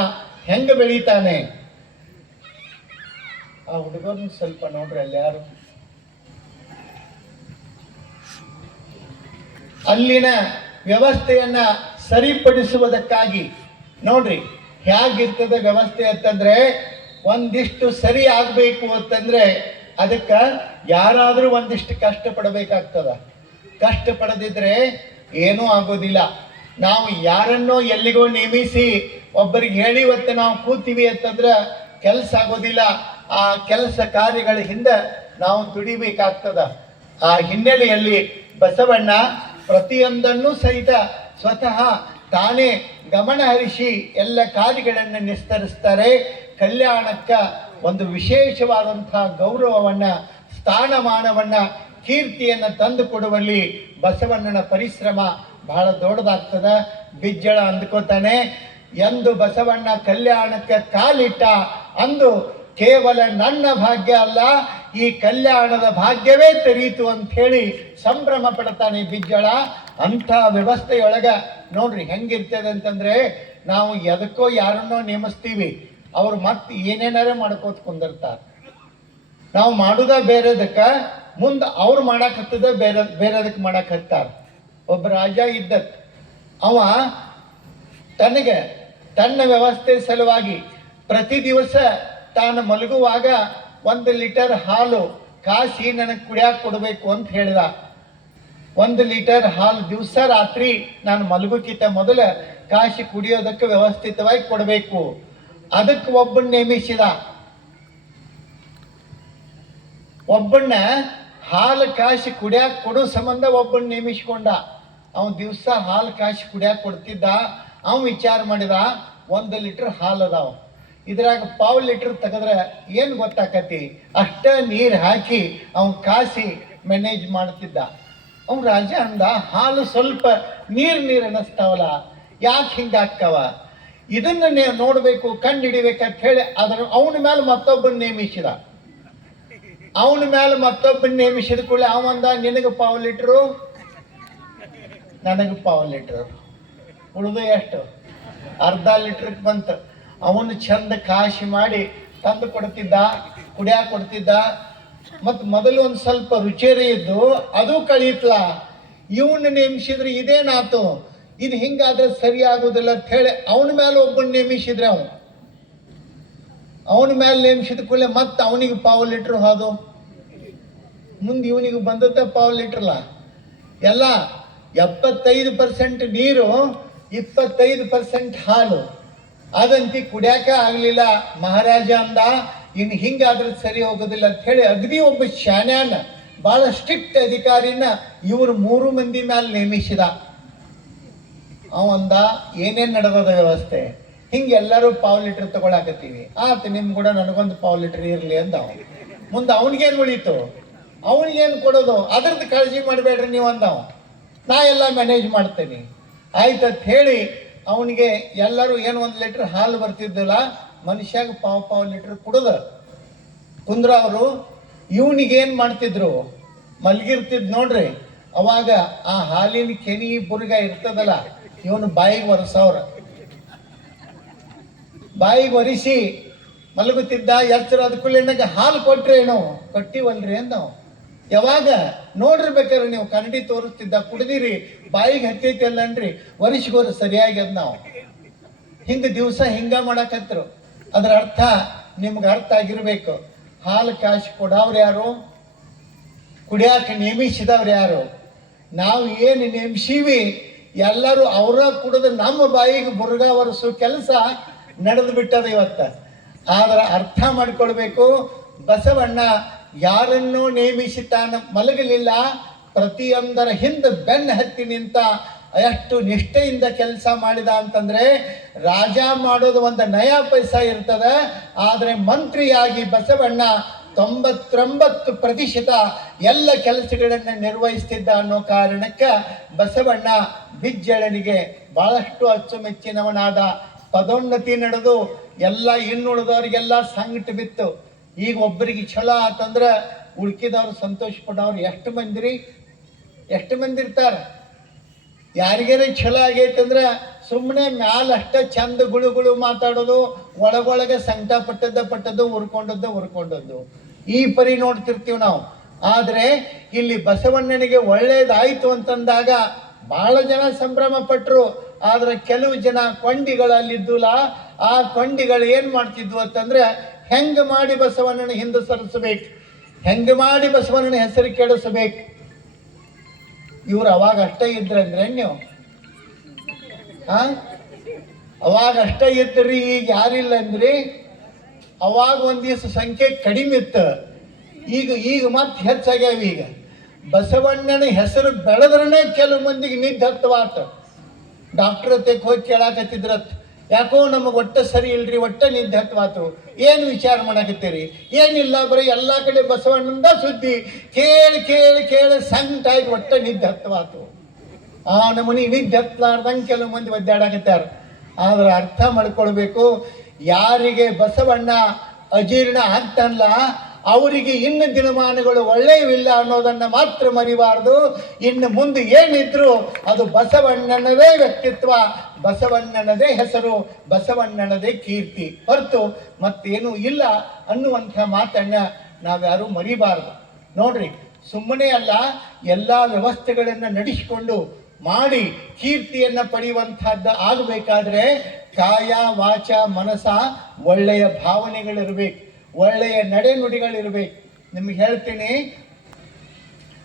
ಹೆಂಗ ಬೆಳೀತಾನೆ. ಆ ಹುಡುಗರನ್ನ ಸ್ವಲ್ಪ ನೋಡ್ರಿ, ಅಲ್ಲಿ ಯಾರು ಅಲ್ಲಿನ ವ್ಯವಸ್ಥೆಯನ್ನ ಸರಿಪಡಿಸುವುದಕ್ಕಾಗಿ ನೋಡ್ರಿ ಹೇಗಿರ್ತದೆ ವ್ಯವಸ್ಥೆ ಅಂತಂದ್ರೆ, ಒಂದಿಷ್ಟು ಸರಿ ಆಗ್ಬೇಕು ಅಂತಂದ್ರೆ ಅದಕ್ಕೆ ಯಾರಾದ್ರೂ ಒಂದಿಷ್ಟು ಕಷ್ಟಪಡಬೇಕಾಗ್ತದ. ಕಷ್ಟಪಡದಿದ್ರೆ ಏನೂ ಆಗೋದಿಲ್ಲ. ನಾವು ಯಾರನ್ನೋ ಎಲ್ಲಿಗೋ ನೇಮಿಸಿ ಒಬ್ಬರಿಗೆ ಹೇಳಿ ಇವತ್ತು ನಾವು ಕೂತೀವಿ ಅಂತಂದ್ರೆ ಕೆಲಸ ಆಗೋದಿಲ್ಲ. ಆ ಕೆಲಸ ಕಾರ್ಯಗಳ ಹಿಂದೆ ನಾವು ದುಡಿಬೇಕಾಗ್ತದ. ಆ ಹಿನ್ನೆಲೆಯಲ್ಲಿ ಬಸವಣ್ಣ ಪ್ರತಿಯೊಂದನ್ನು ಸಹಿತ ಸ್ವತಃ ತಾನೇ ಗಮನ ಹರಿಸಿ ಎಲ್ಲ ಕಾರ್ಯಗಳನ್ನು ನಿಸ್ತರಿಸ್ತಾರೆ. ಕಲ್ಯಾಣಕ್ಕ ಒಂದು ವಿಶೇಷವಾದಂತಹ ಗೌರವವನ್ನ, ಸ್ಥಾನಮಾನವನ್ನ, ಕೀರ್ತಿಯನ್ನು ತಂದು ಕೊಡುವಲ್ಲಿ ಬಸವಣ್ಣನ ಪರಿಶ್ರಮ ಬಹಳ ದೊಡ್ಡದಾಗ್ತದ. ಬಿಜ್ಜಳ ಅಂದ್ಕೋತಾನೆ, ಎಂದು ಬಸವಣ್ಣ ಕಲ್ಯಾಣಕ್ಕೆ ಕಾಲಿಟ್ಟ ಅಂದು ಕೇವಲ ನನ್ನ ಭಾಗ್ಯ ಅಲ್ಲ, ಈ ಕಲ್ಯಾಣದ ಭಾಗ್ಯವೇ ತೆರೀತು ಅಂತ ಹೇಳಿ ಸಂಭ್ರಮ ಪಡ್ತಾನೆ ಬಿಜ್ಜಳ. ಅಂಥ ವ್ಯವಸ್ಥೆಯೊಳಗ ನೋಡ್ರಿ ಹೆಂಗಿರ್ತದೆ ಅಂತಂದ್ರೆ, ನಾವು ಎದಕ್ಕೋ ಯಾರನ್ನೋ ನೇಮಿಸ್ತೀವಿ, ಅವ್ರು ಮತ್ತೆ ಏನೇನಾರೇ ಮಾಡ್ಕೋತ ಕುಂದಿರ್ತಾರೆ. ನಾವು ಮಾಡುದ ಬೇರೆದಕ್ಕ, ಮುಂದೆ ಅವ್ರು ಮಾಡಾಕತ್ತದ ಬೇರೆದಕ್ಕೆ ಮಾಡಾಕತ್ತಾರ. ಒಬ್ಬ ರಾಜ ಇದ್ದತ್, ಅವ ತನಗೆ ತನ್ನ ವ್ಯವಸ್ಥೆ ಸಲುವಾಗಿ ಪ್ರತಿ ದಿವಸ ತಾನು ಮಲಗುವಾಗ 1 ಲೀಟರ್ ಹಾಲು ಕಾಸಿ ನನಗೆ ಕುಡಿಯಾಕ ಕೊಡಬೇಕು ಅಂತ ಹೇಳಿದ. 1 ಲೀಟರ್ ಹಾಲು ದಿವಸ ರಾತ್ರಿ ನಾನು ಮಲಗೋಕ್ಕಿಂತ ಮೊದಲ ಕಾಶಿ ಕುಡಿಯೋದಕ್ಕೆ ವ್ಯವಸ್ಥಿತವಾಗಿ ಕೊಡಬೇಕು. ಅದಕ್ಕೆ ಒಬ್ಬನ ನೇಮಿಸಿದ. ಒಬ್ಬನ್ನ ಹಾಲು ಕಾಶಿ ಕುಡಿಯಾಕ ಕೊಡೋ ಸಂಬಂಧ ಒಬ್ಬನ ನೇಮಿಸಿಕೊಂಡ. ಅವನು ದಿವಸ ಹಾಲು ಕಾಶಿ ಕುಡಿಯಾಕ ಕೊಡ್ತಿದ್ದ. ಅವನು ವಿಚಾರ ಮಾಡಿದ, 1 ಲೀಟರ್ ಹಾಲು ಅದಾವ, ಇದ್ರಾಗ 1/2 ಲೀಟರ್ ತೆಗೆದ್ರೆ ಏನು ಗೊತ್ತಾಕತಿ, ಅಷ್ಟ ನೀರು ಹಾಕಿ ಅವನು ಕಾಸಿ ಮ್ಯಾನೇಜ್ ಮಾಡ್ತಿದ್ದ. ಅವ್ನು ರಾಜ ಅಂದ, ಹಾಲು ಸ್ವಲ್ಪ ನೀರು ಅನ್ನಿಸ್ತಾವಲ್ಲ, ಯಾಕೆ ಹಿಂಗಾಕ್ಕವ, ಇದನ್ನ ನೋಡ್ಬೇಕು, ಕಂಡು ಹಿಡಿಬೇಕಂತ ಹೇಳಿ ಅವನ ಮೇಲೆ ಮತ್ತೊಬ್ಬನ ನೇಮಿಸಿದ. ಅವನ ಮೇಲೆ ಮತ್ತೊಬ್ಬನ ನೇಮಿಸಿದ ಕೂಡಲೇ ಅವಂದ, ನಿನಗೆ 1/2 ಲೀಟ್ರು, ನನಗೆ 1/2 ಲೀಟ್ರು, ಉಳಿದು ಎಷ್ಟು, ಅರ್ಧ ಲೀಟ್ರಿಗೆ ಬಂತು. ಅವನು ಚಂದ ಕಾಶಿ ಮಾಡಿ ತಂದು ಕೊಡ್ತಿದ್ದ, ಕುಡಿಯಾಕ ಕೊಡ್ತಿದ್ದ. ಮತ್ತು ಮೊದಲು ಒಂದು ಸ್ವಲ್ಪ ರುಚೇರಿ ಇದ್ದು ಅದು ಕಳೀತ್ಲ. ಇವನ್ನ ನೇಮಿಸಿದ್ರೆ ಇದೇನಾತು, ಇದು ಹಿಂಗಾದ್ರೆ ಸರಿ ಆಗೋದಿಲ್ಲ ಅಂತ ಹೇಳಿ ಅವನ ಮೇಲೆ ಒಬ್ಬನ ನೇಮಿಸಿದ್ರೆ, ಅವನ ಮೇಲೆ ನೇಮಿಸಿದ ಕೂಡಲೇ ಮತ್ತೆ ಅವನಿಗೆ 1/2 ಲೀಟ್ರ್ ಹಾದು, ಮುಂದೆ ಇವನಿಗೆ ಬಂದದ್ದ 1/2 ಲೀಟ್ರಲ್ಲ. ಎಲ್ಲ 75% ನೀರು, 25% ಹಾಲು. ಅದಂತಿ ಕುಡಿಯಾಕ ಆಗಲಿಲ್ಲ. ಮಹಾರಾಜ ಅಂದ, ಇನ್ನು ಹಿಂಗಾದ್ರೆ ಸರಿ ಹೋಗೋದಿಲ್ಲ ಅಂತ ಹೇಳಿ ಅಗದಿ ಒಬ್ಬ ಶಾನ್ಯಾನ, ಭಾಳ ಸ್ಟ್ರಿಕ್ಟ್ ಅಧಿಕಾರಿನ ಇವರು 3 ಮಂದಿ ಮೇಲೆ ನೇಮಿಸಿದ. ಅವಂದ, ಏನೇನು ನಡೆದದ ವ್ಯವಸ್ಥೆ, ಹಿಂಗೆ ಎಲ್ಲರೂ 1/2 ಲೀಟ್ರ್ ತಗೊಳಕತ್ತೀವಿ, ಆತ ನಿಮ್ ಕೂಡ ನನಗೊಂದು 1/2 ಲೀಟ್ರ್ ಇರಲಿ ಅಂದ. ಮುಂದೆ ಅವನಿಗೇನು ಉಳೀತು, ಅವನಿಗೇನು ಕೊಡೋದು, ಅದ್ರದ್ದು ಕಾಳಜಿ ಮಾಡಬೇಡ್ರಿ ನೀವು ಅಂದವ. ನಾ ಎಲ್ಲ ಮ್ಯಾನೇಜ್ ಮಾಡ್ತೇನೆ ಆಯ್ತಂತ ಹೇಳಿ ಅವನಿಗೆ ಎಲ್ಲರೂ ಏನು 1 ಲೀಟ್ರ್ ಹಾಲು ಬರ್ತಿದ್ದಲ್ಲ, ಮನುಷ್ಯಾಗ 1/2 ಲೀಟ್ರ್ ಕುಡಿದ ಕುಂದ್ರ. ಅವರು ಇವನಿಗೇನು ಮಾಡ್ತಿದ್ರು, ಮಲ್ಗಿರ್ತಿದ್ ನೋಡ್ರಿ, ಅವಾಗ ಆ ಹಾಲಿನ ಕೆನಿ ಬುರ್ಗ ಇರ್ತದಲ್ಲ, ಇವನು ಬಾಯಿಗೆ ಒರೆಸವ್ರ. ಬಾಯಿಗೆ ಒರೆಸಿ ಮಲಗುತ್ತಿದ್ದ. ಎಚ್ಚರ ಅದಕ್ಕೂ ನನಗೆ ಹಾಲು ಕೊಟ್ರೆ ಏನೋ, ಕೊಟ್ಟಿವಲ್ರಿ ಅಂದವು. ಯಾವಾಗ ನೋಡಿರ್ಬೇಕಾದ್ರೆ ನೀವು ಕನ್ನಡಿ ತೋರಿಸ್ತಿದ್ದ, ಕುಡ್ದಿರಿ ಬಾಯಿಗೆ ಹತ್ತೈತಿ ಅಲ್ಲನ್ರಿ, ವರ್ಷಗೋರು ಸರಿಯಾಗಿ ಅದ್ ನಾವು ಹಿಂಗೆ ದಿವಸ ಹಿಂಗ ಮಾಡಕತ್ರು. ಅದರ ಅರ್ಥ ನಿಮ್ಗೆ ಅರ್ಥ ಆಗಿರ್ಬೇಕು. ಹಾಲು ಕಾಶಿ ಕೊಡವ್ರು ಯಾರು, ಕುಡಿಯಾಕ ನೇಮಿಸಿದವ್ರು ಯಾರು? ನಾವು ಏನು ನೇಮಿಸೀವಿ ಎಲ್ಲರೂ ಅವರ ಕುಡಿದು ನಮ್ಮ ಬಾಯಿಗೆ ಬುರ್ಗ ಒರೆಸೋ ಕೆಲಸ ನಡೆದು ಬಿಟ್ಟದ ಇವತ್ತ. ಆದ್ರೆ ಅರ್ಥ ಮಾಡ್ಕೊಳ್ಬೇಕು, ಬಸವಣ್ಣ ಯಾರನ್ನೂ ನೇಮಿಸಿ ತಾನು ಮಲಗಲಿಲ್ಲ. ಪ್ರತಿಯೊಂದರ ಹಿಂದೆ ಬೆನ್ನು ಹತ್ತಿ ನಿಂತ, ಎಷ್ಟು ನಿಷ್ಠೆಯಿಂದ ಕೆಲಸ ಮಾಡಿದ ಅಂತಂದ್ರೆ, ರಾಜ ಮಾಡೋದು ಒಂದು ನಯಾ ಪೈಸಾ ಇರ್ತದೆ, ಆದರೆ ಮಂತ್ರಿಯಾಗಿ ಬಸವಣ್ಣ 99% ಎಲ್ಲ ಕೆಲಸಗಳನ್ನು ನಿರ್ವಹಿಸ್ತಿದ್ದ ಅನ್ನೋ ಕಾರಣಕ್ಕೆ ಬಸವಣ್ಣ ಬಿಜ್ಜಳನಿಗೆ ಬಹಳಷ್ಟು ಅಚ್ಚುಮೆಚ್ಚಿನವನಾದ. ಪದೋನ್ನತಿ ನಡೆದು ಎಲ್ಲ ಇನ್ನುಳಿದವ್ರಿಗೆಲ್ಲ ಸಂಕಟ ಬಿತ್ತು. ಈಗ ಒಬ್ಬರಿಗೆ ಛಲ ಆತಂದ್ರೆ ಉಳ್ಕಿದವ್ರು ಸಂತೋಷ ಪಡೋರು ಎಷ್ಟು ಮಂದಿ ಇರ್ತಾರ. ಯಾರಿಗೇನೆ ಛಲ ಆಗೈತಂದ್ರೆ ಸುಮ್ಮನೆ ಮ್ಯಾಲ ಅಷ್ಟ ಚಂದ ಗುಳು ಮಾತಾಡೋದು, ಒಳಗೊಳಗೆ ಸಂಕಟ ಪಟ್ಟದ್ದು ಉರ್ಕೊಂಡದ್ದು ಈ ಪರಿ ನೋಡ್ತಿರ್ತೀವಿ ನಾವು. ಆದ್ರೆ ಇಲ್ಲಿ ಬಸವಣ್ಣನಿಗೆ ಒಳ್ಳೇದಾಯ್ತು ಅಂತಂದಾಗ ಬಹಳ ಜನ ಸಂಭ್ರಮ ಪಟ್ರು. ಆದ್ರೆ ಕೆಲವು ಜನ ಕೊಂಡಿಗಳಲ್ಲಿದ್ದುಲ್ಲ, ಆ ಕೊಂಡಿಗಳು ಏನ್ ಮಾಡ್ತಿದ್ವು ಅಂತಂದ್ರೆ ಹೆಂಗ ಮಾಡಿ ಬಸವಣ್ಣನ ಹಿಂದೆ ಸರಿಸಬೇಕು, ಹೆಂಗ ಮಾಡಿ ಬಸವಣ್ಣನ ಹೆಸರು ಕೆಡಿಸಬೇಕು. ಇವ್ರು ಅವಾಗ ಅಷ್ಟೇ ಇದ್ರಂದ್ರೆ ನೀವು ಅವಾಗ ಅಷ್ಟೇ ಇದ್ರಿ, ಈಗ ಯಾರಿಲ್ಲ ಅಂದ್ರಿ. ಅವಾಗ ಒಂದ್ ದಿವಸ ಸಂಖ್ಯೆ ಕಡಿಮೆ ಇತ್ತು, ಈಗ ಮತ್ತೆ ಹೆಚ್ಚಾಗ್ಯಾವ. ಈಗ ಬಸವಣ್ಣನ ಹೆಸರು ಬೆಳೆದ್ರನೇ ಕೆಲವು ಮಂದಿಗೆ ನಿದ್ದೆ ಹತ್ತವಾತ. ಡಾಕ್ಟರ್ ಹತ್ತಕ್ಕೆ ಹೋಗಿ ಕೇಳಾಕತ್ತಿದ್ರತ್, ಯಾಕೋ ನಮಗೆ ಒಟ್ಟ ಸರಿ ಇಲ್ರಿ, ಒಟ್ಟ ನಿದ್ದೆ ಹತ್ತವಾತು. ಏನು ವಿಚಾರ ಮಾಡಕತ್ತೀರಿ? ಏನಿಲ್ಲ, ಬರೀ ಎಲ್ಲ ಕಡೆ ಬಸವಣ್ಣಂದ ಸುದ್ದಿ ಕೇಳಿ ಸಂಕಟ ಆಯ್ತು, ಒಟ್ಟ ನಿದ್ದೆ ಹತ್ತವಾತು. ಆ ನಮನಿ ನಿದ್ದೆ ಹತ್ತಲಾರ್ದಂಗೆ ಕೆಲವು ಮಂದಿ ಒದ್ದಾಡಕತ್ತಾರ. ಆದ್ರೆ ಅರ್ಥ ಮಾಡ್ಕೊಳ್ಬೇಕು, ಯಾರಿಗೆ ಬಸವಣ್ಣ ಅಜೀರ್ಣ ಆಗ್ತಾನಲ್ಲ ಅವರಿಗೆ ಇನ್ನು ದಿನಮಾನಗಳು ಒಳ್ಳೆಯವಿಲ್ಲ ಅನ್ನೋದನ್ನ ಮಾತ್ರ ಮರಿಬಾರ್ದು. ಇನ್ನು ಮುಂದೆ ಏನಿದ್ರು ಅದು ಬಸವಣ್ಣನದೇ ವ್ಯಕ್ತಿತ್ವ, ಬಸವಣ್ಣನದೇ ಹೆಸರು, ಬಸವಣ್ಣನದೇ ಕೀರ್ತಿ ಹೊರತು ಮತ್ತೇನೂ ಇಲ್ಲ ಅನ್ನುವಂಥ ಮಾತನ್ನ ನಾವ್ಯಾರೂ ಮರಿಬಾರ್ದು. ನೋಡ್ರಿ, ಸುಮ್ಮನೆ ಅಲ್ಲ, ಎಲ್ಲ ವ್ಯವಸ್ಥೆಗಳನ್ನ ನಡೆಸಿಕೊಂಡು ಮಾಡಿ ಕೀರ್ತಿಯನ್ನ ಪಡೆಯುವಂತಹದ್ದು ಆಗಬೇಕಾದ್ರೆ ಕಾಯ ವಾಚ ಮನಸ ಒಳ್ಳೆಯ ಭಾವನೆಗಳಿರ್ಬೇಕು, ಒಳ್ಳೆಯ ನಡೆನುಡಿಗಳಿರ್ಬೇಕು. ನಿಮ್ಗೆ ಹೇಳ್ತೀನಿ,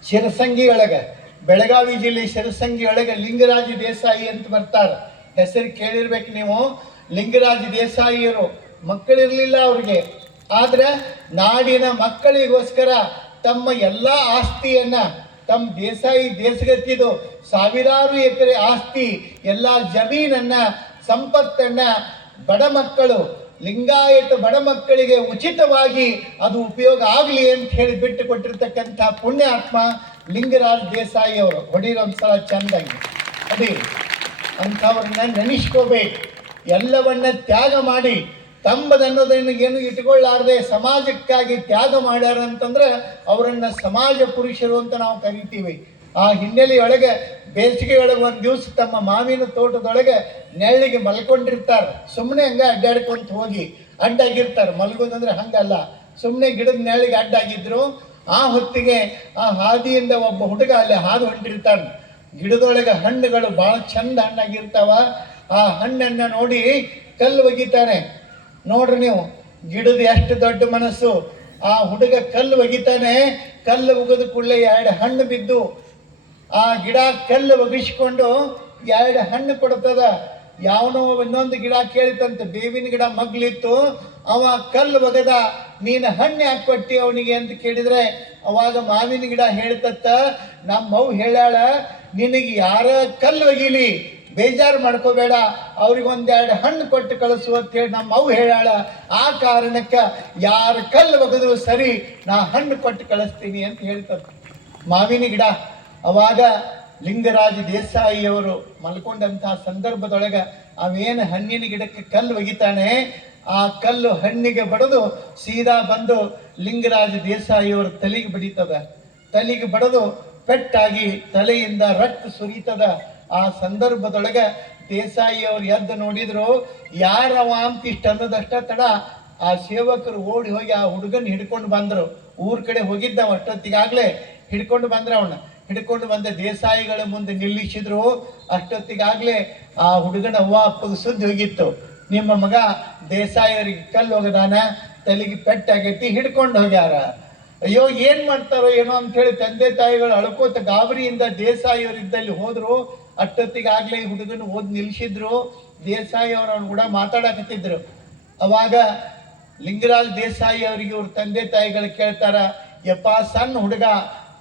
ಶಿರಸಂಗಿ ಒಳಗೆ, ಬೆಳಗಾವಿ ಜಿಲ್ಲೆ ಶಿರಸಂಗಿ ಒಳಗೆ ಲಿಂಗರಾಜ ದೇಸಾಯಿ ಅಂತ ಬರ್ತಾರೆ. ಹೆಸರು ಕೇಳಿರ್ಬೇಕು ನೀವು. ಲಿಂಗರಾಜ ದೇಸಾಯಿಯರು ಮಕ್ಕಳಿರ್ಲಿಲ್ಲ ಅವ್ರಿಗೆ. ಆದ್ರೆ ನಾಡಿನ ಮಕ್ಕಳಿಗೋಸ್ಕರ ತಮ್ಮ ಎಲ್ಲ ಆಸ್ತಿಯನ್ನ, ತಮ್ಮ ದೇಸಾಯಿ ದೇಶಗತ್ತಿದು ಸಾವಿರಾರು ಎಕರೆ ಆಸ್ತಿ, ಎಲ್ಲ ಜಮೀನನ್ನ, ಸಂಪತ್ತನ್ನ ಬಡ ಮಕ್ಕಳು, ಲಿಂಗಾಯತ ಬಡ ಮಕ್ಕಳಿಗೆ ಉಚಿತವಾಗಿ ಅದು ಉಪಯೋಗ ಆಗಲಿ ಅಂತ ಹೇಳಿ ಬಿಟ್ಟು ಕೊಟ್ಟಿರ್ತಕ್ಕಂಥ ಪುಣ್ಯಾತ್ಮ ಲಿಂಗರಾಜ್ ದೇಸಾಯಿ ಅವರು. ಹೊಡೀರೊಂದ್ಸಲ ಚಂದಾಗಿ ಅದೇ ಅಂಥವ್ರನ್ನ ನೆನೆಸ್ಕೋಬೇಕು. ಎಲ್ಲವನ್ನ ತ್ಯಾಗ ಮಾಡಿ ತಮ್ಮದನ್ನೋದನ್ನು ಏನು ಇಟ್ಕೊಳ್ಳಾರ್ದೆ ಸಮಾಜಕ್ಕಾಗಿ ತ್ಯಾಗ ಮಾಡ್ಯಾರ ಅಂತಂದ್ರೆ ಅವರನ್ನ ಸಮಾಜ ಪುರುಷರು ಅಂತ ನಾವು ಕರಿತೀವಿ. ಆ ಹಿನ್ನೆಲೆಯೊಳಗೆ ಬೇಸಿಗೆಯೊಳಗೆ ಒಂದು ದಿವಸ ತಮ್ಮ ಮಾವಿನ ತೋಟದೊಳಗೆ ನೆರಳಿಗೆ ಮಲ್ಕೊಂಡಿರ್ತಾರೆ. ಸುಮ್ಮನೆ ಹಂಗ ಅಡ್ಡಾಡ್ಕೊಂತ ಹೋಗಿ ಅಡ್ಡಾಗಿರ್ತಾರೆ. ಮಲ್ಗೋದಂದ್ರೆ ಹಂಗಲ್ಲ, ಸುಮ್ಮನೆ ಗಿಡದ ನೆರಳಿಗೆ ಅಡ್ಡಾಗಿದ್ರು. ಆ ಹೊತ್ತಿಗೆ ಆ ಹಾದಿಯಿಂದ ಒಬ್ಬ ಹುಡುಗ ಅಲ್ಲಿ ಹಾದು ಹೊಂಟಿರ್ತಾನೆ. ಗಿಡದೊಳಗೆ ಹಣ್ಣುಗಳು ಭಾಳ ಚಂದ ಹಣ್ಣಾಗಿರ್ತಾವ. ಆ ಹಣ್ಣನ್ನ ನೋಡಿ ಕಲ್ಲು ಒಗಿತಾನೆ. ನೋಡ್ರಿ ನೀವು, ಗಿಡದ ಎಷ್ಟು ದೊಡ್ಡ ಮನಸ್ಸು. ಆ ಹುಡುಗ ಕಲ್ಲು ಒಗಿತಾನೆ. ಕಲ್ಲು ಒಗೆದ ಕೂಡಲೇ 2 ಹಣ್ಣು ಬಿದ್ದು ಆ ಗಿಡ ಕಲ್ಲು ಒಗಿಸ್ಕೊಂಡು 2 ಹಣ್ಣು ಕೊಡ್ತದ. ಯಾವನೋ ಇನ್ನೊಂದು ಗಿಡ ಕೇಳಿತಂತೆ, ಬೇವಿನ ಗಿಡ ಮಗ್ಲಿತ್ತು. ಅವ ಕಲ್ಲು ಒಗದ, ನೀನು ಹಣ್ಣು ಯಾಕೆ ಕೊಟ್ಟಿ ಅವನಿಗೆ ಅಂತ ಕೇಳಿದ್ರೆ ಅವಾಗ ಮಾವಿನ ಗಿಡ ಹೇಳ್ತತ್ತ, ನಮ್ಮವ್ವ ಹೇಳ್ಯಾಳ, ನಿನಗೆ ಯಾರ ಕಲ್ಲು ಒಗಿಲಿ ಬೇಜಾರು ಮಾಡ್ಕೋಬೇಡ, ಅವ್ರಿಗೊಂದೆರಡು ಹಣ್ಣು ಕೊಟ್ಟು ಕಳಿಸು ಅಂತ ಹೇಳಿ ನಮ್ಮ ಅವ್ವ ಹೇಳ್ಯಾಳ. ಆ ಕಾರಣಕ್ಕೆ ಯಾರು ಕಲ್ಲು ಒಗೆದ್ರು ಸರಿ, ನಾ ಹಣ್ಣು ಕೊಟ್ಟು ಕಳಿಸ್ತೀನಿ ಅಂತ ಹೇಳ್ತಾರೆ. ಮಾವಿನ ಗಿಡ ಅವಾಗ ಲಿಂಗರಾಜ ದೇಸಾಯಿಯವರು ಮಲ್ಕೊಂಡಂತಹ ಸಂದರ್ಭದೊಳಗೆ ಅವೇನು ಹಣ್ಣಿನ ಗಿಡಕ್ಕೆ ಕಲ್ಲು ಒಗಿತಾನೆ, ಆ ಕಲ್ಲು ಹಣ್ಣಿಗೆ ಬಡದು ಸೀದಾ ಬಂದು ಲಿಂಗರಾಜ ದೇಸಾಯಿಯವರ ತಲೆಗೆ ಬಡಿತದ. ತಲೆಗೆ ಬಡದು ಪೆಟ್ಟಾಗಿ ತಲೆಯಿಂದ ರಕ್ತ ಸುರಿತದ. ಆ ಸಂದರ್ಭದೊಳಗೆ ದೇಸಾಯಿಯವರು ಎದ್ದು ನೋಡಿದ್ರು, ಯಾರವ ಅಂತ ಇಷ್ಟ ಅನ್ನೋದಷ್ಟ ತಡ ಆ ಸೇವಕರು ಓಡಿ ಹೋಗಿ ಆ ಹುಡುಗನ ಹಿಡ್ಕೊಂಡು ಬಂದರು. ಊರ್ ಕಡೆ ಹೋಗಿದ್ದವ ಅಷ್ಟೊತ್ತಿಗಾಗ್ಲೇ ಹಿಡ್ಕೊಂಡು ಬಂದ್ರ. ಅವನ್ನ ಹಿಡ್ಕೊಂಡು ಬಂದ ದೇಸಾಯಿಗಳ ಮುಂದೆ ನಿಲ್ಲಿಸಿದ್ರು. ಅಷ್ಟೊತ್ತಿಗಾಗ್ಲೇ ಆ ಹುಡುಗನ ಅವ್ವ ಅಪ್ಪಗೆ ಸುದ್ದಿ ಹೋಗಿತ್ತು, ನಿಮ್ಮ ಮಗ ದೇಸಾಯಿಯವರಿಗೆ ಕಲ್ಲು ಹೋಗದಾನ, ತಲೆಗೆ ಪೆಟ್ಟಾಗೈತಿ, ಹಿಡ್ಕೊಂಡು ಹೋಗ್ಯಾರ. ಅಯ್ಯೋ ಏನ್ ಮಾಡ್ತಾರೋ ಏನೋ ಅಂತ ಹೇಳಿ ತಂದೆ ತಾಯಿಗಳು ಅಳ್ಕೋತ ಗಾಬರಿಯಿಂದ ದೇಸಾಯಿಯವರಿದ್ದಲ್ಲಿ ಹೋದ್ರು. ಅಷ್ಟೊತ್ತಿಗಾಗ್ಲೇ ಈ ಹುಡುಗನ ಓದ್ ನಿಲ್ಸಿದ್ರು. ದೇಸಾಯಿ ಅವ್ರ ಕೂಡ ಮಾತಾಡಕತ್ತಿದ್ರು. ಅವಾಗ ಲಿಂಗರಾಜ್ ದೇಸಾಯಿ ಅವರಿಗೆ ಇವ್ರ ತಂದೆ ತಾಯಿಗಳು ಕೇಳ್ತಾರ, ಯಪ್ಪ ಸಣ್ಣ ಹುಡುಗ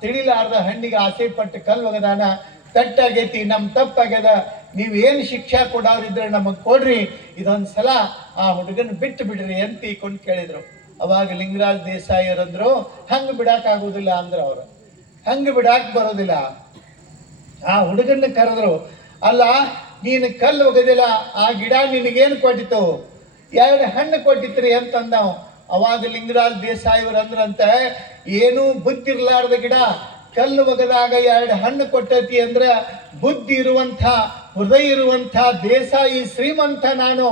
ತಿಳಿಲಾರ್ದ ಹಣ್ಣಿಗೆ ಆಸೆ ಪಟ್ಟು ಕಲ್ಲು ಒಗದಾನ, ತಟ್ಟಾಗೈತಿ, ನಮ್ ತಪ್ಪಾಗ್ಯದ, ನೀವೇನು ಶಿಕ್ಷಾ ಕೊಡೋರಿದ್ರೆ ನಮಗ್ ಕೊಡ್ರಿ, ಇದೊಂದ್ ಸಲ ಆ ಹುಡುಗನ ಬಿಟ್ಟು ಬಿಡ್ರಿ ಅಂತ ಈಕೊಂಡು ಕೇಳಿದ್ರು. ಅವಾಗ ಲಿಂಗರಾಜ್ ದೇಸಾಯಿ ಅವರಂದ್ರು, ಹಂಗ ಬಿಡಾಕ್ ಆಗುದಿಲ್ಲ ಅಂದ್ರ ಅವ್ರು, ಹಂಗ ಬಿಡಾಕ್ ಬರೋದಿಲ್ಲ. ಆ ಹುಡುಗನ್ನ ಕರೆದ್ರು, ಅಲ್ಲ ನೀನು ಕಲ್ಲು ಒಗದಿಲ್ಲ, ಆ ಗಿಡ ನಿನಗೇನು ಕೊಟ್ಟಿತು, 2 ಹಣ್ಣು ಕೊಟ್ಟಿತ್ರಿ ಅಂತಂದವ್. ಅವಾಗ ಲಿಂಗರಾಜ್ ದೇಸಾಯಿಯವರು ಅಂದ್ರಂತೆ, ಏನೂ ಬುದ್ಧಿ ಇರ್ಲಾರ್ದ ಗಿಡ ಕಲ್ಲು ಒಗದಾಗ 2 ಹಣ್ಣು ಕೊಟ್ಟೈತಿ ಅಂದ್ರೆ ಬುದ್ಧಿ ಇರುವಂಥ ಹೃದಯ ಇರುವಂಥ ದೇಸಾಯಿ ಶ್ರೀಮಂತ ನಾನು,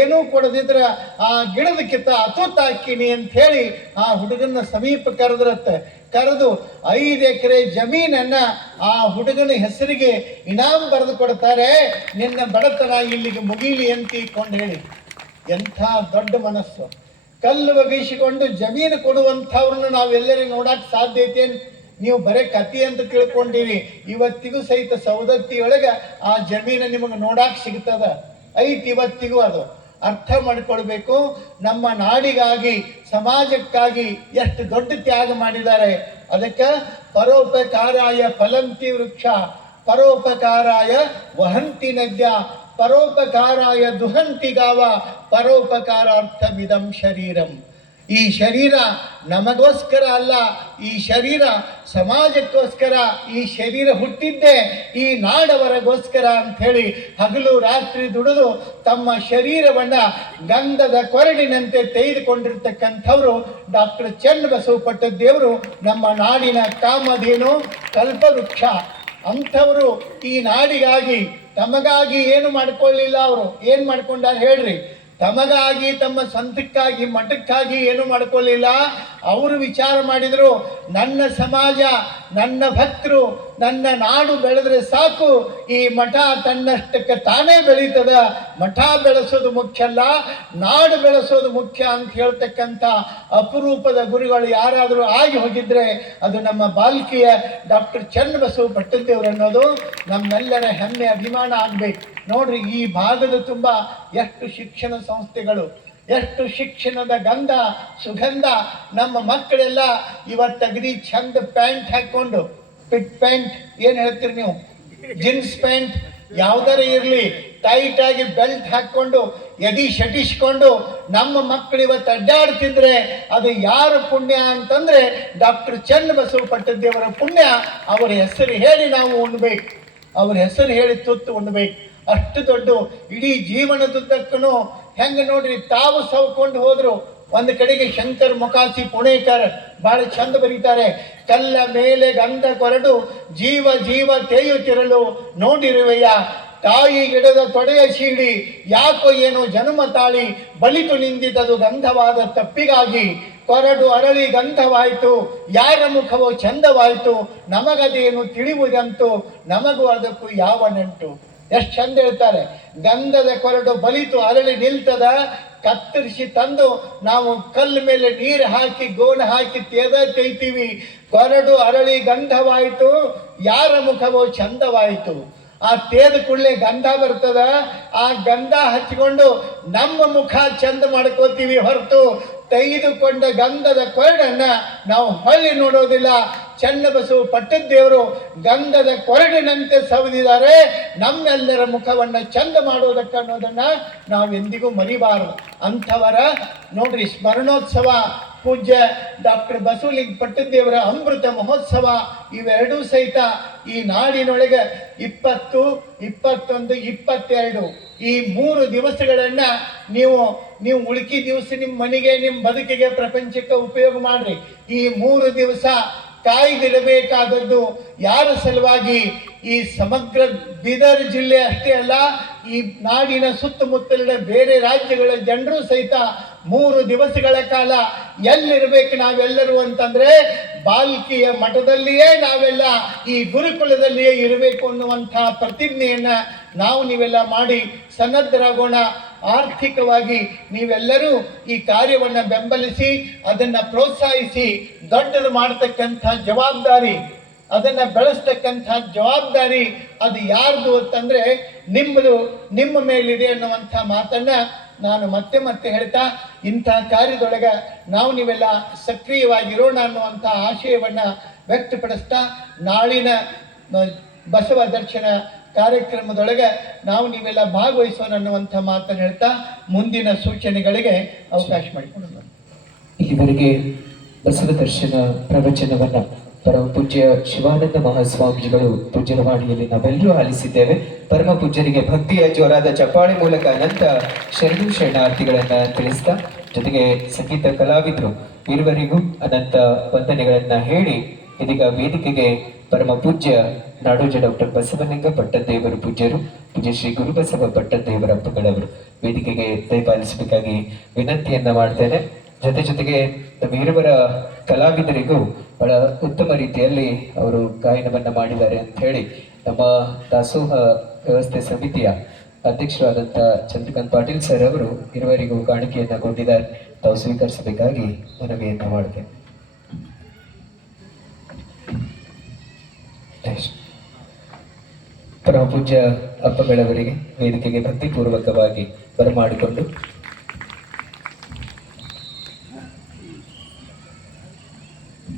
ಏನೂ ಕೊಡದಿದ್ರ ಆ ಗಿಡದ ಕಿತ್ತ ಅತುತ್ತಾಕಿನಿ ಅಂತ ಹೇಳಿ ಆ ಹುಡುಗನ ಸಮೀಪ ಕರೆದ್ರತ್ತೆ. ಕರೆದು 5 ಎಕರೆ ಜಮೀನನ್ನ ಆ ಹುಡುಗನ ಹೆಸರಿಗೆ ಇನಾಮ್ ಬರೆದು ಕೊಡ್ತಾರೆ, ನಿನ್ನ ಬಡತನ ಇಲ್ಲಿಗೆ ಮುಗೀಲಿ ಅಂತ ಕೊಂಡು ಹೇಳಿ. ಎಂಥ ದೊಡ್ಡ ಮನಸ್ಸು! ಕಲ್ಲು ಒಗಿಸಿಕೊಂಡು ಜಮೀನು ಕೊಡುವಂಥವ್ರನ್ನ ನಾವೆಲ್ಲರಿಗೂ ನೋಡಕ್ ಸಾಧ್ಯ ಐತೆ? ನೀವು ಬರೇ ಕತಿ ಅಂತ ತಿಳ್ಕೊಂಡಿರಿ. ಇವತ್ತಿಗೂ ಸಹಿತ ಸೌದತ್ತಿಯೊಳಗ ಆ ಜಮೀನು ನಿಮಗೆ ನೋಡಾಕ್ ಸಿಗ್ತದ, ಐತಿ ಇವತ್ತಿಗೂ. ಅದು ಅರ್ಥ ಮಾಡಿಕೊಳ್ಬೇಕು. ನಮ್ಮ ನಾಡಿಗಾಗಿ ಸಮಾಜಕ್ಕಾಗಿ ಎಷ್ಟು ದೊಡ್ಡ ತ್ಯಾಗ ಮಾಡಿದ್ದಾರೆ. ಅದಕ್ಕೆ ಪರೋಪಕಾರಾಯ ಫಲಂತಿ ವೃಕ್ಷ, ಪರೋಪಕಾರಾಯ ವಹಂತಿ ನದ್ಯ, ಪರೋಪಕಾರಾಯ ದುಹಂತಿ ಗಾವ, ಪರೋಪಕಾರಾರ್ಥಮಿದಂ ಶರೀರಂ. ಈ ಶರೀರ ನಮಗೋಸ್ಕರ ಅಲ್ಲ, ಈ ಶರೀರ ಸಮಾಜಕ್ಕೋಸ್ಕರ. ಈ ಶರೀರ ಹುಟ್ಟಿದ್ದೇ ಈ ನಾಡವರಿಗೋಸ್ಕರ ಅಂಥೇಳಿ ಹಗಲು ರಾತ್ರಿ ದುಡಿದು ತಮ್ಮ ಶರೀರವನ್ನ ಗಂಧದ ಕೊರಡಿನಂತೆ ತೆಗೆದುಕೊಂಡಿರ್ತಕ್ಕಂಥವ್ರು ಡಾಕ್ಟರ್ ಚನ್ನಬಸವ ಪಟ್ಟದೇವರು, ನಮ್ಮ ನಾಡಿನ ಕಾಮಧೇನು ಕಲ್ಪವೃಕ್ಷ. ಅಂಥವರು ಈ ನಾಡಿಗಾಗಿ ತಮಗಾಗಿ ಏನು ಮಾಡ್ಕೊಳ್ಳಿಲ್ಲ. ಅವರು ಏನು ಮಾಡ್ಕೊಂಡಾರ ಹೇಳ್ರಿ? ತಮಗಾಗಿ, ತಮ್ಮ ಸ್ವಂತಕ್ಕಾಗಿ, ಮಠಕ್ಕಾಗಿ ಏನು ಮಾಡ್ಕೊಳ್ಳಿಲ್ಲ. ಅವರು ವಿಚಾರ ಮಾಡಿದ್ರು, ನನ್ನ ಸಮಾಜ, ನನ್ನ ಭಕ್ತರು, ನನ್ನ ನಾಡು ಬೆಳೆದ್ರೆ ಸಾಕು, ಈ ಮಠ ತನ್ನಷ್ಟಕ್ಕೆ ತಾನೇ ಬೆಳೀತದ. ಮಠ ಬೆಳೆಸೋದು ಮುಖ್ಯ ಅಲ್ಲ, ನಾಡು ಬೆಳೆಸೋದು ಮುಖ್ಯ ಅಂತ ಹೇಳ್ತಕ್ಕಂಥ ಅಪರೂಪದ ಗುರುಗಳು ಯಾರಾದರೂ ಆಗಿ ಹೋಗಿದ್ರೆ ಅದು ನಮ್ಮ ಬಾಲ್ಕಿಯ ಡಾಕ್ಟರ್ ಚನ್ನಬಸವ ಪಟ್ಟದೇವರು ಅನ್ನೋದು ನಮ್ಮೆಲ್ಲರ ಹೆಮ್ಮೆ, ಅಭಿಮಾನ ಆಗ್ಬೇಕು. ನೋಡ್ರಿ, ಈ ಭಾಗದ ತುಂಬ ಎಷ್ಟು ಶಿಕ್ಷಣ ಸಂಸ್ಥೆಗಳು, ಎಷ್ಟು ಶಿಕ್ಷಣದ ಗಂಧ ಸುಗಂಧ. ನಮ್ಮ ಮಕ್ಕಳೆಲ್ಲ ಇವತ್ತು ಅಗದಿ ಚಂದ ಪ್ಯಾಂಟ್ ಹಾಕ್ಕೊಂಡು, ಪಿಟ್ ಪ್ಯಾಂಟ್ ಏನು ಹೇಳ್ತೀರಿ ನೀವು, ಜೀನ್ಸ್ ಪ್ಯಾಂಟ್ ಯಾವ್ದಾರ ಇರಲಿ, ಟೈಟ್ ಆಗಿ ಬೆಲ್ಟ್ ಹಾಕ್ಕೊಂಡು ಎದಿ ಶಟಿಸ್ಕೊಂಡು ನಮ್ಮ ಮಕ್ಕಳು ಇವತ್ತು ಅಡ್ಡಾಡ್ತಿದ್ರೆ ಅದು ಯಾರ ಪುಣ್ಯ ಅಂತಂದ್ರೆ ಡಾಕ್ಟರ್ ಚನ್ನಬಸವ ಪಟ್ಟದೇವರ ಪುಣ್ಯ. ಅವರ ಹೆಸರು ಹೇಳಿ ನಾವು ಉಣ್ಬೇಕು, ಅವ್ರ ಹೆಸರು ಹೇಳಿ ತುತ್ತು ಉಣ್ಬೇಕು. ಅಷ್ಟು ದೊಡ್ಡ ಇಡೀ ಜೀವನದುದ್ದಕ್ಕೂ ಹೆಂಗೆ ನೋಡ್ರಿ, ತಾವು ಸವ್ಕೊಂಡು ಹೋದ್ರು. ಒಂದು ಕಡೆಗೆ ಶಂಕರ್ ಮೊಕಾಸಿ ಪುಣೇಕರ್ ಬಹಳ ಚಂದ ಬರೀತಾರೆ, ಕಲ್ಲ ಮೇಲೆ ಗಂಧ ಕೊರಡು ಜೀವ ಜೀವ ತೇಯುತ್ತಿರಲು ನೋಡಿರುವೆಯ, ತಾಯಿ ಗಿಡದ ತೊಡೆಯ ಸೀಡಿ ಯಾಕೋ ಏನೋ ಜನ್ಮ ತಾಳಿ ಬಲಿತು ನಿಂದಿತದು ಗಂಧವಾದ ತಪ್ಪಿಗಾಗಿ, ಕೊರಡು ಅರಳಿ ಗಂಧವಾಯಿತು ಯಾರ ಮುಖವೋ ಚಂದವಾಯಿತು, ನಮಗದೇನು ತಿಳಿಯುವುದಂತೂ ನಮಗೂ ಅದಕ್ಕೂ ಯಾವ ನಂಟು. ಎಷ್ಟು ಚಂದ ಹೇಳ್ತಾರೆ. ಗಂಧದ ಕೊರಡು ಬಲಿತು ಅರಳಿ ನಿಲ್ತದ, ಕತ್ತರಿಸಿ ತಂದು ನಾವು ಕಲ್ಲು ಮೇಲೆ ನೀರು ಹಾಕಿ ಗೋಣ ಹಾಕಿ ತೇಯ್ತೀವಿ. ಕೊರಡು ಅರಳಿ ಗಂಧವಾಯಿತು ಯಾರ ಮುಖವೋ ಚಂದವಾಯಿತು. ಆ ತೇದ ಕೂಡಲೇ ಗಂಧ ಬರ್ತದ, ಆ ಗಂಧ ಹಚ್ಚಿಕೊಂಡು ನಮ್ಮ ಮುಖ ಚಂದ ಮಾಡ್ಕೋತೀವಿ ಹೊರತು ತೆಗೆದುಕೊಂಡ ಗಂಧದ ಕೊರಡನ್ನ ನಾವು ಹೊಳ್ಳಿ ನೋಡೋದಿಲ್ಲ. ಚನ್ನಬಸವ ಪಟ್ಟದೇವರು ಗಂಧದ ಕೊರಡಿನಂತೆ ಸವದಿದ್ದಾರೆ ನಮ್ಮೆಲ್ಲರ ಮುಖವನ್ನ ಚಂದ ಮಾಡೋದಕ್ಕೆ ಅನ್ನೋದನ್ನ ನಾವೆಂದಿಗೂ ಮರಿಬಾರದು. ಅಂಥವರ ನೋಡ್ರಿ ಸ್ಮರಣೋತ್ಸವ, ಪೂಜ್ಯ ಡಾಕ್ಟರ್ ಬಸವಲಿಂಗ ಪಟ್ಟದೇವರ ಅಮೃತ ಮಹೋತ್ಸವ ಇವೆರಡೂ ಸಹಿತ ಈ ನಾಡಿನೊಳಗೆ 20, 21, 22 ಈ 3 ದಿವಸಗಳನ್ನ ನೀವು ಉಳುಕಿ ದಿವಸ ನಿಮ್ಮ ಮನೆಗೆ, ನಿಮ್ಮ ಬದುಕಿಗೆ, ಪ್ರಪಂಚಕ್ಕೆ ಉಪಯೋಗ ಮಾಡ್ರಿ. ಈ 3 ದಿವಸ ಕಾಯ್ದಿಡಬೇಕಾದದ್ದು ಯಾರ ಸಲುವಾಗಿ? ಈ ಸಮಗ್ರ ಬೀದರ್ ಜಿಲ್ಲೆ ಅಷ್ಟೇ ಅಲ್ಲ, ಈ ನಾಡಿನ ಸುತ್ತಮುತ್ತಲಿನ ಬೇರೆ ರಾಜ್ಯಗಳ ಜನರು ಸಹಿತ 3 ದಿವಸಗಳ ಕಾಲ ಎಲ್ಲಿರ್ಬೇಕು ನಾವೆಲ್ಲರೂ ಅಂತಂದ್ರೆ ಬಾಲ್ಕಿಯ ಮಠದಲ್ಲಿಯೇ ನಾವೆಲ್ಲ ಈ ಗುರುಕುಲದಲ್ಲಿಯೇ ಇರಬೇಕು ಅನ್ನುವಂಥ ಪ್ರತಿಜ್ಞೆಯನ್ನ ನೀವೆಲ್ಲ ಮಾಡಿ ಸನ್ನದ್ಧರಾಗೋಣ. ಆರ್ಥಿಕವಾಗಿ ನೀವೆಲ್ಲರೂ ಈ ಕಾರ್ಯವನ್ನು ಬೆಂಬಲಿಸಿ ಅದನ್ನು ಪ್ರೋತ್ಸಾಹಿಸಿ ದೊಡ್ಡದು ಮಾಡತಕ್ಕಂಥ ಜವಾಬ್ದಾರಿ, ಅದನ್ನು ಬೆಳೆಸ್ತಕ್ಕಂಥ ಜವಾಬ್ದಾರಿ ಅದು ಯಾರ್ದು ಅಂತಂದರೆ ನಿಮ್ಮ ಮೇಲಿದೆ ಅನ್ನುವಂಥ ಮಾತನ್ನು ನಾನು ಮತ್ತೆ ಹೇಳ್ತಾ, ಇಂಥ ಕಾರ್ಯದೊಳಗೆ ನೀವೆಲ್ಲ ಸಕ್ರಿಯವಾಗಿರೋಣ ಅನ್ನುವಂಥ ಆಶಯವನ್ನು ವ್ಯಕ್ತಪಡಿಸ್ತಾ, ನಾಳಿನ ಬಸವ ದರ್ಶನ ಕಾರ್ಯಕ್ರಮದೊಳಗೆ ನೀವೆಲ್ಲ ಭಾಗವಹಿಸೋಣ ಅನ್ನುವಂಥ ಮಾತನ್ನು ಹೇಳ್ತಾ ಮುಂದಿನ ಸೂಚನೆಗಳಿಗೆ ಅವಕಾಶ ಮಾಡಿಕೊಡೋಣ. ಇಲ್ಲಿವರೆಗೆ ಬಸವ ದರ್ಶನ ಪ್ರವಚನವನ್ನ ಪರಮ ಪೂಜ್ಯ ಶಿವಾನಂದ ಮಹಾಸ್ವಾಮೀಜಿಗಳು ಪೂಜ್ಯರ ವಾಣಿಯಲ್ಲಿ ನಾವೆಲ್ಲರೂ ಆಲಿಸಿದ್ದೇವೆ. ಪರಮ ಪೂಜ್ಯರಿಗೆ ಭಕ್ತಿಯ ಜೋರಾದ ಚಪ್ಪಾಳೆ ಮೂಲಕ ಅನಂತ ಶರಣು ಶರಣಾರ್ಥಿಗಳನ್ನ ತಿಳಿಸ್ತಾ, ಜೊತೆಗೆ ಸಂಗೀತ ಕಲಾವಿದರು ಇರುವರಿಗೂ ಅನಂತ ವಂದನೆಗಳನ್ನ ಹೇಳಿ, ಇದೀಗ ವೇದಿಕೆಗೆ ಪರಮ ಪೂಜ್ಯ ನಾಡೋಜ ಡಾಕ್ಟರ್ ಬಸವಲಿಂಗ ಪಟ್ಟದೇವರು ಪೂಜ್ಯರು, ಪೂಜ್ಯ ಶ್ರೀ ಗುರುಬಸವ ಪಟ್ಟದೇವರ ಅಪ್ಪಗಳವರು ವೇದಿಕೆಗೆ ದಯಪಾಲಿಸಬೇಕಾಗಿ ವಿನಂತಿಯನ್ನ ಮಾಡ್ತೇನೆ. ಜೊತೆಗೆ ನಮ್ಮ ಇರುವರ ಕಲಾವಿದರಿಗೂ ಬಹಳ ಉತ್ತಮ ರೀತಿಯಲ್ಲಿ ಅವರು ಗಾಯನವನ್ನ ಮಾಡಿದ್ದಾರೆ ಅಂತ ಹೇಳಿ ನಮ್ಮ ದಾಸೋಹ ವ್ಯವಸ್ಥೆ ಸಮಿತಿಯ ಅಧ್ಯಕ್ಷರಾದಂಥ ಚಂದ್ರಕಾಂತ್ ಪಾಟೀಲ್ ಸರ್ ಅವರು ಇರುವರಿಗೂ ಕಾಣಿಕೆಯನ್ನ ಕೊಟ್ಟಿದ್ದಾರೆ. ತಾವು ಸ್ವೀಕರಿಸಬೇಕಾಗಿ ಮನವಿಯನ್ನ ಮಾಡ್ತೇನೆ. ಪರಮ ಪೂಜ್ಯ ಅಪ್ಪಗಳವರಿಗೆ ವೇದಿಕೆಗೆ ಭಕ್ತಿಪೂರ್ವಕವಾಗಿ ಬರಮಾಡಿಕೊಂಡು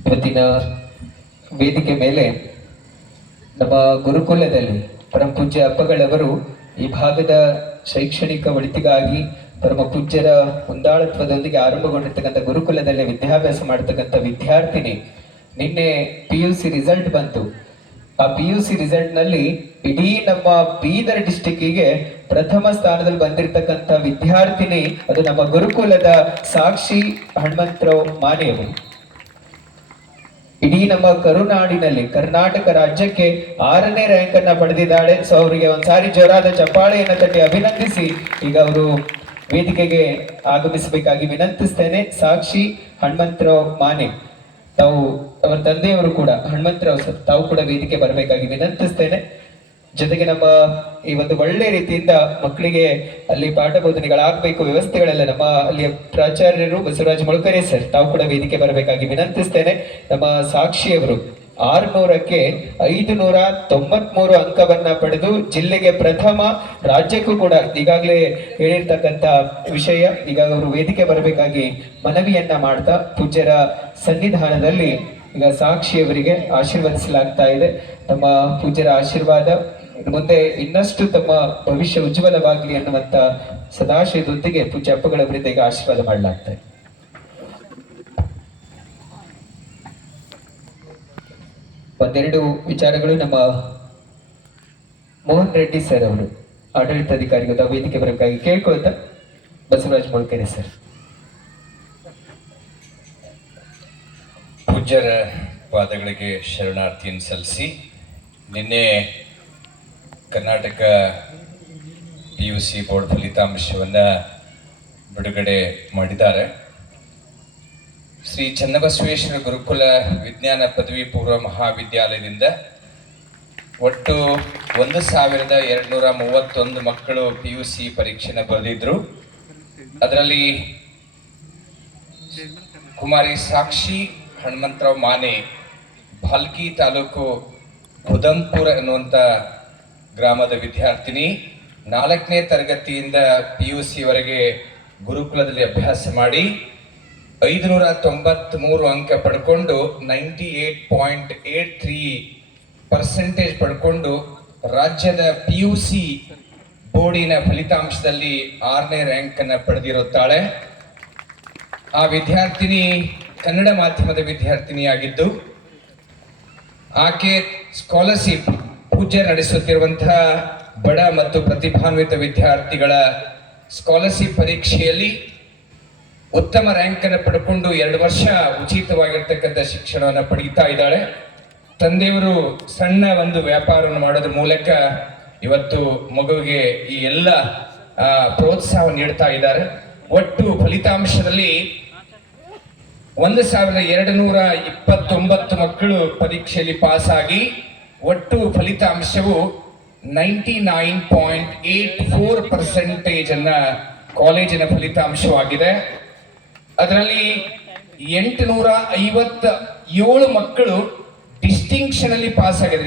ಇವತ್ತಿನ ವೇದಿಕೆ ಮೇಲೆ ನಮ್ಮ ಗುರುಕುಲದಲ್ಲಿ ಪರಮ ಪೂಜ್ಯ ಅಪ್ಪಗಳವರು ಈ ಭಾಗದ ಶೈಕ್ಷಣಿಕ ಒಳಿತಿಗಾಗಿ ಪರಮ ಪೂಜ್ಯರ ಮುಂದಾಳತ್ವದೊಂದಿಗೆ ಆರಂಭಗೊಂಡಿರ್ತಕ್ಕಂಥ ಗುರುಕುಲದಲ್ಲಿ ವಿದ್ಯಾಭ್ಯಾಸ ಮಾಡತಕ್ಕಂಥ ವಿದ್ಯಾರ್ಥಿನಿ ನಿನ್ನೆ PUC ರಿಸಲ್ಟ್ ಬಂತು. ಆ PUC ರಿಸಲ್ಟ್ ನಲ್ಲಿ ಇಡೀ ನಮ್ಮ ಬೀದರ್ ಡಿಸ್ಟಿಕ್ಕಿಗೆ ಪ್ರಥಮ ಸ್ಥಾನದಲ್ಲಿ ಬಂದಿರತಕ್ಕಂಥ ವಿದ್ಯಾರ್ಥಿನಿ ಅದು ನಮ್ಮ ಗುರುಕುಲದ ಸಾಕ್ಷಿ ಹನುಮಂತರಾವ್ ಮಾನೆಯವರು. ಇಡೀ ನಮ್ಮ ಕರುನಾಡಿನಲ್ಲಿ ಕರ್ನಾಟಕ ರಾಜ್ಯಕ್ಕೆ 6ನೇ ರ್ಯಾಂಕ್ ಅನ್ನ ಪಡೆದಿದ್ದಾಳೆ. ಸೊ ಅವರಿಗೆ ಒಂದ್ಸಾರಿ ಜೋರಾದ ಚಪ್ಪಾಳೆಯನ್ನ ತಟ್ಟಿ ಅಭಿನಂದಿಸಿ ಈಗ ಅವರು ವೇದಿಕೆಗೆ ಆಗಮಿಸಬೇಕಾಗಿ ವಿನಂತಿಸ್ತೇನೆ. ಸಾಕ್ಷಿ ಹನುಮಂತರಾವ್ ಮಾನೆ, ತಾವು ಅವರ ತಂದೆಯವರು ಕೂಡ ಹನುಮಂತರಾವ್ ಸರ್, ತಾವು ಕೂಡ ವೇದಿಕೆ ಬರಬೇಕಾಗಿ ವಿನಂತಿಸ್ತೇನೆ. ಜೊತೆಗೆ ನಮ್ಮ ಈ ಒಂದು ಒಳ್ಳೆ ರೀತಿಯಿಂದ ಮಕ್ಕಳಿಗೆ ಅಲ್ಲಿ ಪಾಠ ಬೋಧನೆಗಳಾಗಬೇಕು, ವ್ಯವಸ್ಥೆಗಳೆಲ್ಲ ನಮ್ಮ ಅಲ್ಲಿಯ ಪ್ರಾಚಾರ್ಯರು ಬಸವರಾಜ್ ಮೊಳಕರೆ ಸರ್, ತಾವು ಕೂಡ ವೇದಿಕೆ ಬರಬೇಕಾಗಿ ವಿನಂತಿಸ್ತೇನೆ. ನಮ್ಮ ಸಾಕ್ಷಿಯವರು 600ಕ್ಕೆ 593 ಅಂಕವನ್ನ ಪಡೆದು ಜಿಲ್ಲೆಗೆ ಪ್ರಥಮ, ರಾಜ್ಯಕ್ಕೂ ಕೂಡ ಈಗಾಗಲೇ ಹೇಳಿರ್ತಕ್ಕಂಥ ವಿಷಯ. ಈಗ ಅವರು ವೇದಿಕೆ ಬರಬೇಕಾಗಿ ಮನವಿಯನ್ನ ಮಾಡ್ತಾ ಪೂಜ್ಯರ ಸನ್ನಿಧಾನದಲ್ಲಿ ಈಗ ಸಾಕ್ಷಿಯವರಿಗೆ ಆಶೀರ್ವದಿಸಲಾಗ್ತಾ ಇದೆ. ತಮ್ಮ ಪೂಜ್ಯರ ಆಶೀರ್ವಾದ ಮುಂದೆ ಇನ್ನಷ್ಟು ತಮ್ಮ ಭವಿಷ್ಯ ಉಜ್ವಲವಾಗಲಿ ಅನ್ನುವಂತ ಸದಾಶಯದೊಂದಿಗೆ ಪೂಜ್ಯ ಅಪ್ಪಗಳವರಿಂದ ಈಗ ಆಶೀರ್ವಾದ ಮಾಡಲಾಗ್ತಾ ಇದೆ. ಒಂದೆರಡು ವಿಚಾರಗಳು ನಮ್ಮ ಮೋಹನ್ ರೆಡ್ಡಿ ಸರ್ ಅವರು ಆಡಳಿತಾಧಿಕಾರಿಗಳು ವೇದಿಕೆ ಬರಬೇಕಾಗಿ ಕೇಳ್ಕೊಳ್ತಾ ಬಸವರಾಜ್ ಮೊಳಕೆರೆ ಸರ್. ಪೂಜ್ಯರ ಪಾದಗಳಿಗೆ ಶರಣಾರ್ಥಿಯನ್ನು ಸಲ್ಲಿಸಿ, ನಿನ್ನೆ ಕರ್ನಾಟಕ PUC ಬೋರ್ಡ್ ಫಲಿತಾಂಶವನ್ನು ಬಿಡುಗಡೆ ಮಾಡಿದ್ದಾರೆ. ಶ್ರೀ ಚನ್ನಬಸವೇಶ್ವರ ಗುರುಕುಲ ವಿಜ್ಞಾನ ಪದವಿ ಪೂರ್ವ ಮಹಾವಿದ್ಯಾಲಯದಿಂದ ಒಟ್ಟು 1231 ಮಕ್ಕಳು PUC ಪರೀಕ್ಷೆನ ಬರೆದಿದ್ರು. ಅದರಲ್ಲಿ ಕುಮಾರಿ ಸಾಕ್ಷಿ ಹನುಮಂತರಾವ್ ಮಾನೆ, ಭಾಲ್ಕಿ ತಾಲೂಕು ಖುದಂಪುರ ಎನ್ನುವಂಥ ಗ್ರಾಮದ ವಿದ್ಯಾರ್ಥಿನಿ, 4ನೇ ತರಗತಿಯಿಂದ PUC ವರೆಗೆ ಗುರುಕುಲದಲ್ಲಿ ಅಭ್ಯಾಸ ಮಾಡಿ 593 ಅಂಕ ಪಡ್ಕೊಂಡು 98.83% ಪಡ್ಕೊಂಡು ರಾಜ್ಯದ PUC ಬೋರ್ಡಿನ ಫಲಿತಾಂಶದಲ್ಲಿ 6ನೇ ರ್ಯಾಂಕ್ ಅನ್ನು ಪಡೆದಿರುತ್ತಾಳೆ. ಆ ವಿದ್ಯಾರ್ಥಿನಿ ಕನ್ನಡ ಮಾಧ್ಯಮದ ವಿದ್ಯಾರ್ಥಿನಿಯಾಗಿದ್ದು, ಆಕೆ ಸ್ಕಾಲರ್ಶಿಪ್ ಪೂಜ್ಯ ನಡೆಸುತ್ತಿರುವಂತಹ ಬಡ ಮತ್ತು ಪ್ರತಿಭಾನ್ವಿತ ವಿದ್ಯಾರ್ಥಿಗಳ ಸ್ಕಾಲರ್ಶಿಪ್ ಪರೀಕ್ಷೆಯಲ್ಲಿ ಉತ್ತಮ ರ್ಯಾಂಕ್ ಅನ್ನು ಪಡ್ಕೊಂಡು 2 ವರ್ಷ ಉಚಿತವಾಗಿರ್ತಕ್ಕಂಥ ಶಿಕ್ಷಣವನ್ನು ಪಡೀತಾ ಇದ್ದಾಳೆ. ತಂದೆಯವರು ಸಣ್ಣ ಒಂದು ವ್ಯಾಪಾರವನ್ನು ಮಾಡೋದ್ರ ಮೂಲಕ ಇವತ್ತು ಮಗುವಿಗೆ ಈ ಎಲ್ಲ ಪ್ರೋತ್ಸಾಹ ನೀಡ್ತಾ ಇದ್ದಾರೆ. ಒಟ್ಟು ಫಲಿತಾಂಶದಲ್ಲಿ 1229 ಮಕ್ಕಳು ಪರೀಕ್ಷೆಯಲ್ಲಿ ಪಾಸ್ ಆಗಿ ಒಟ್ಟು ಫಲಿತಾಂಶವು 99.84% ಅನ್ನ ಕಾಲೇಜಿನ ಫಲಿತಾಂಶವಾಗಿದೆ. ಅದರಲ್ಲಿ 857 ಮಕ್ಕಳು ಡಿಸ್ಟಿಂಕ್ಷನ್ ಅಲ್ಲಿ ಪಾಸ್ ಆಗಿದೆ.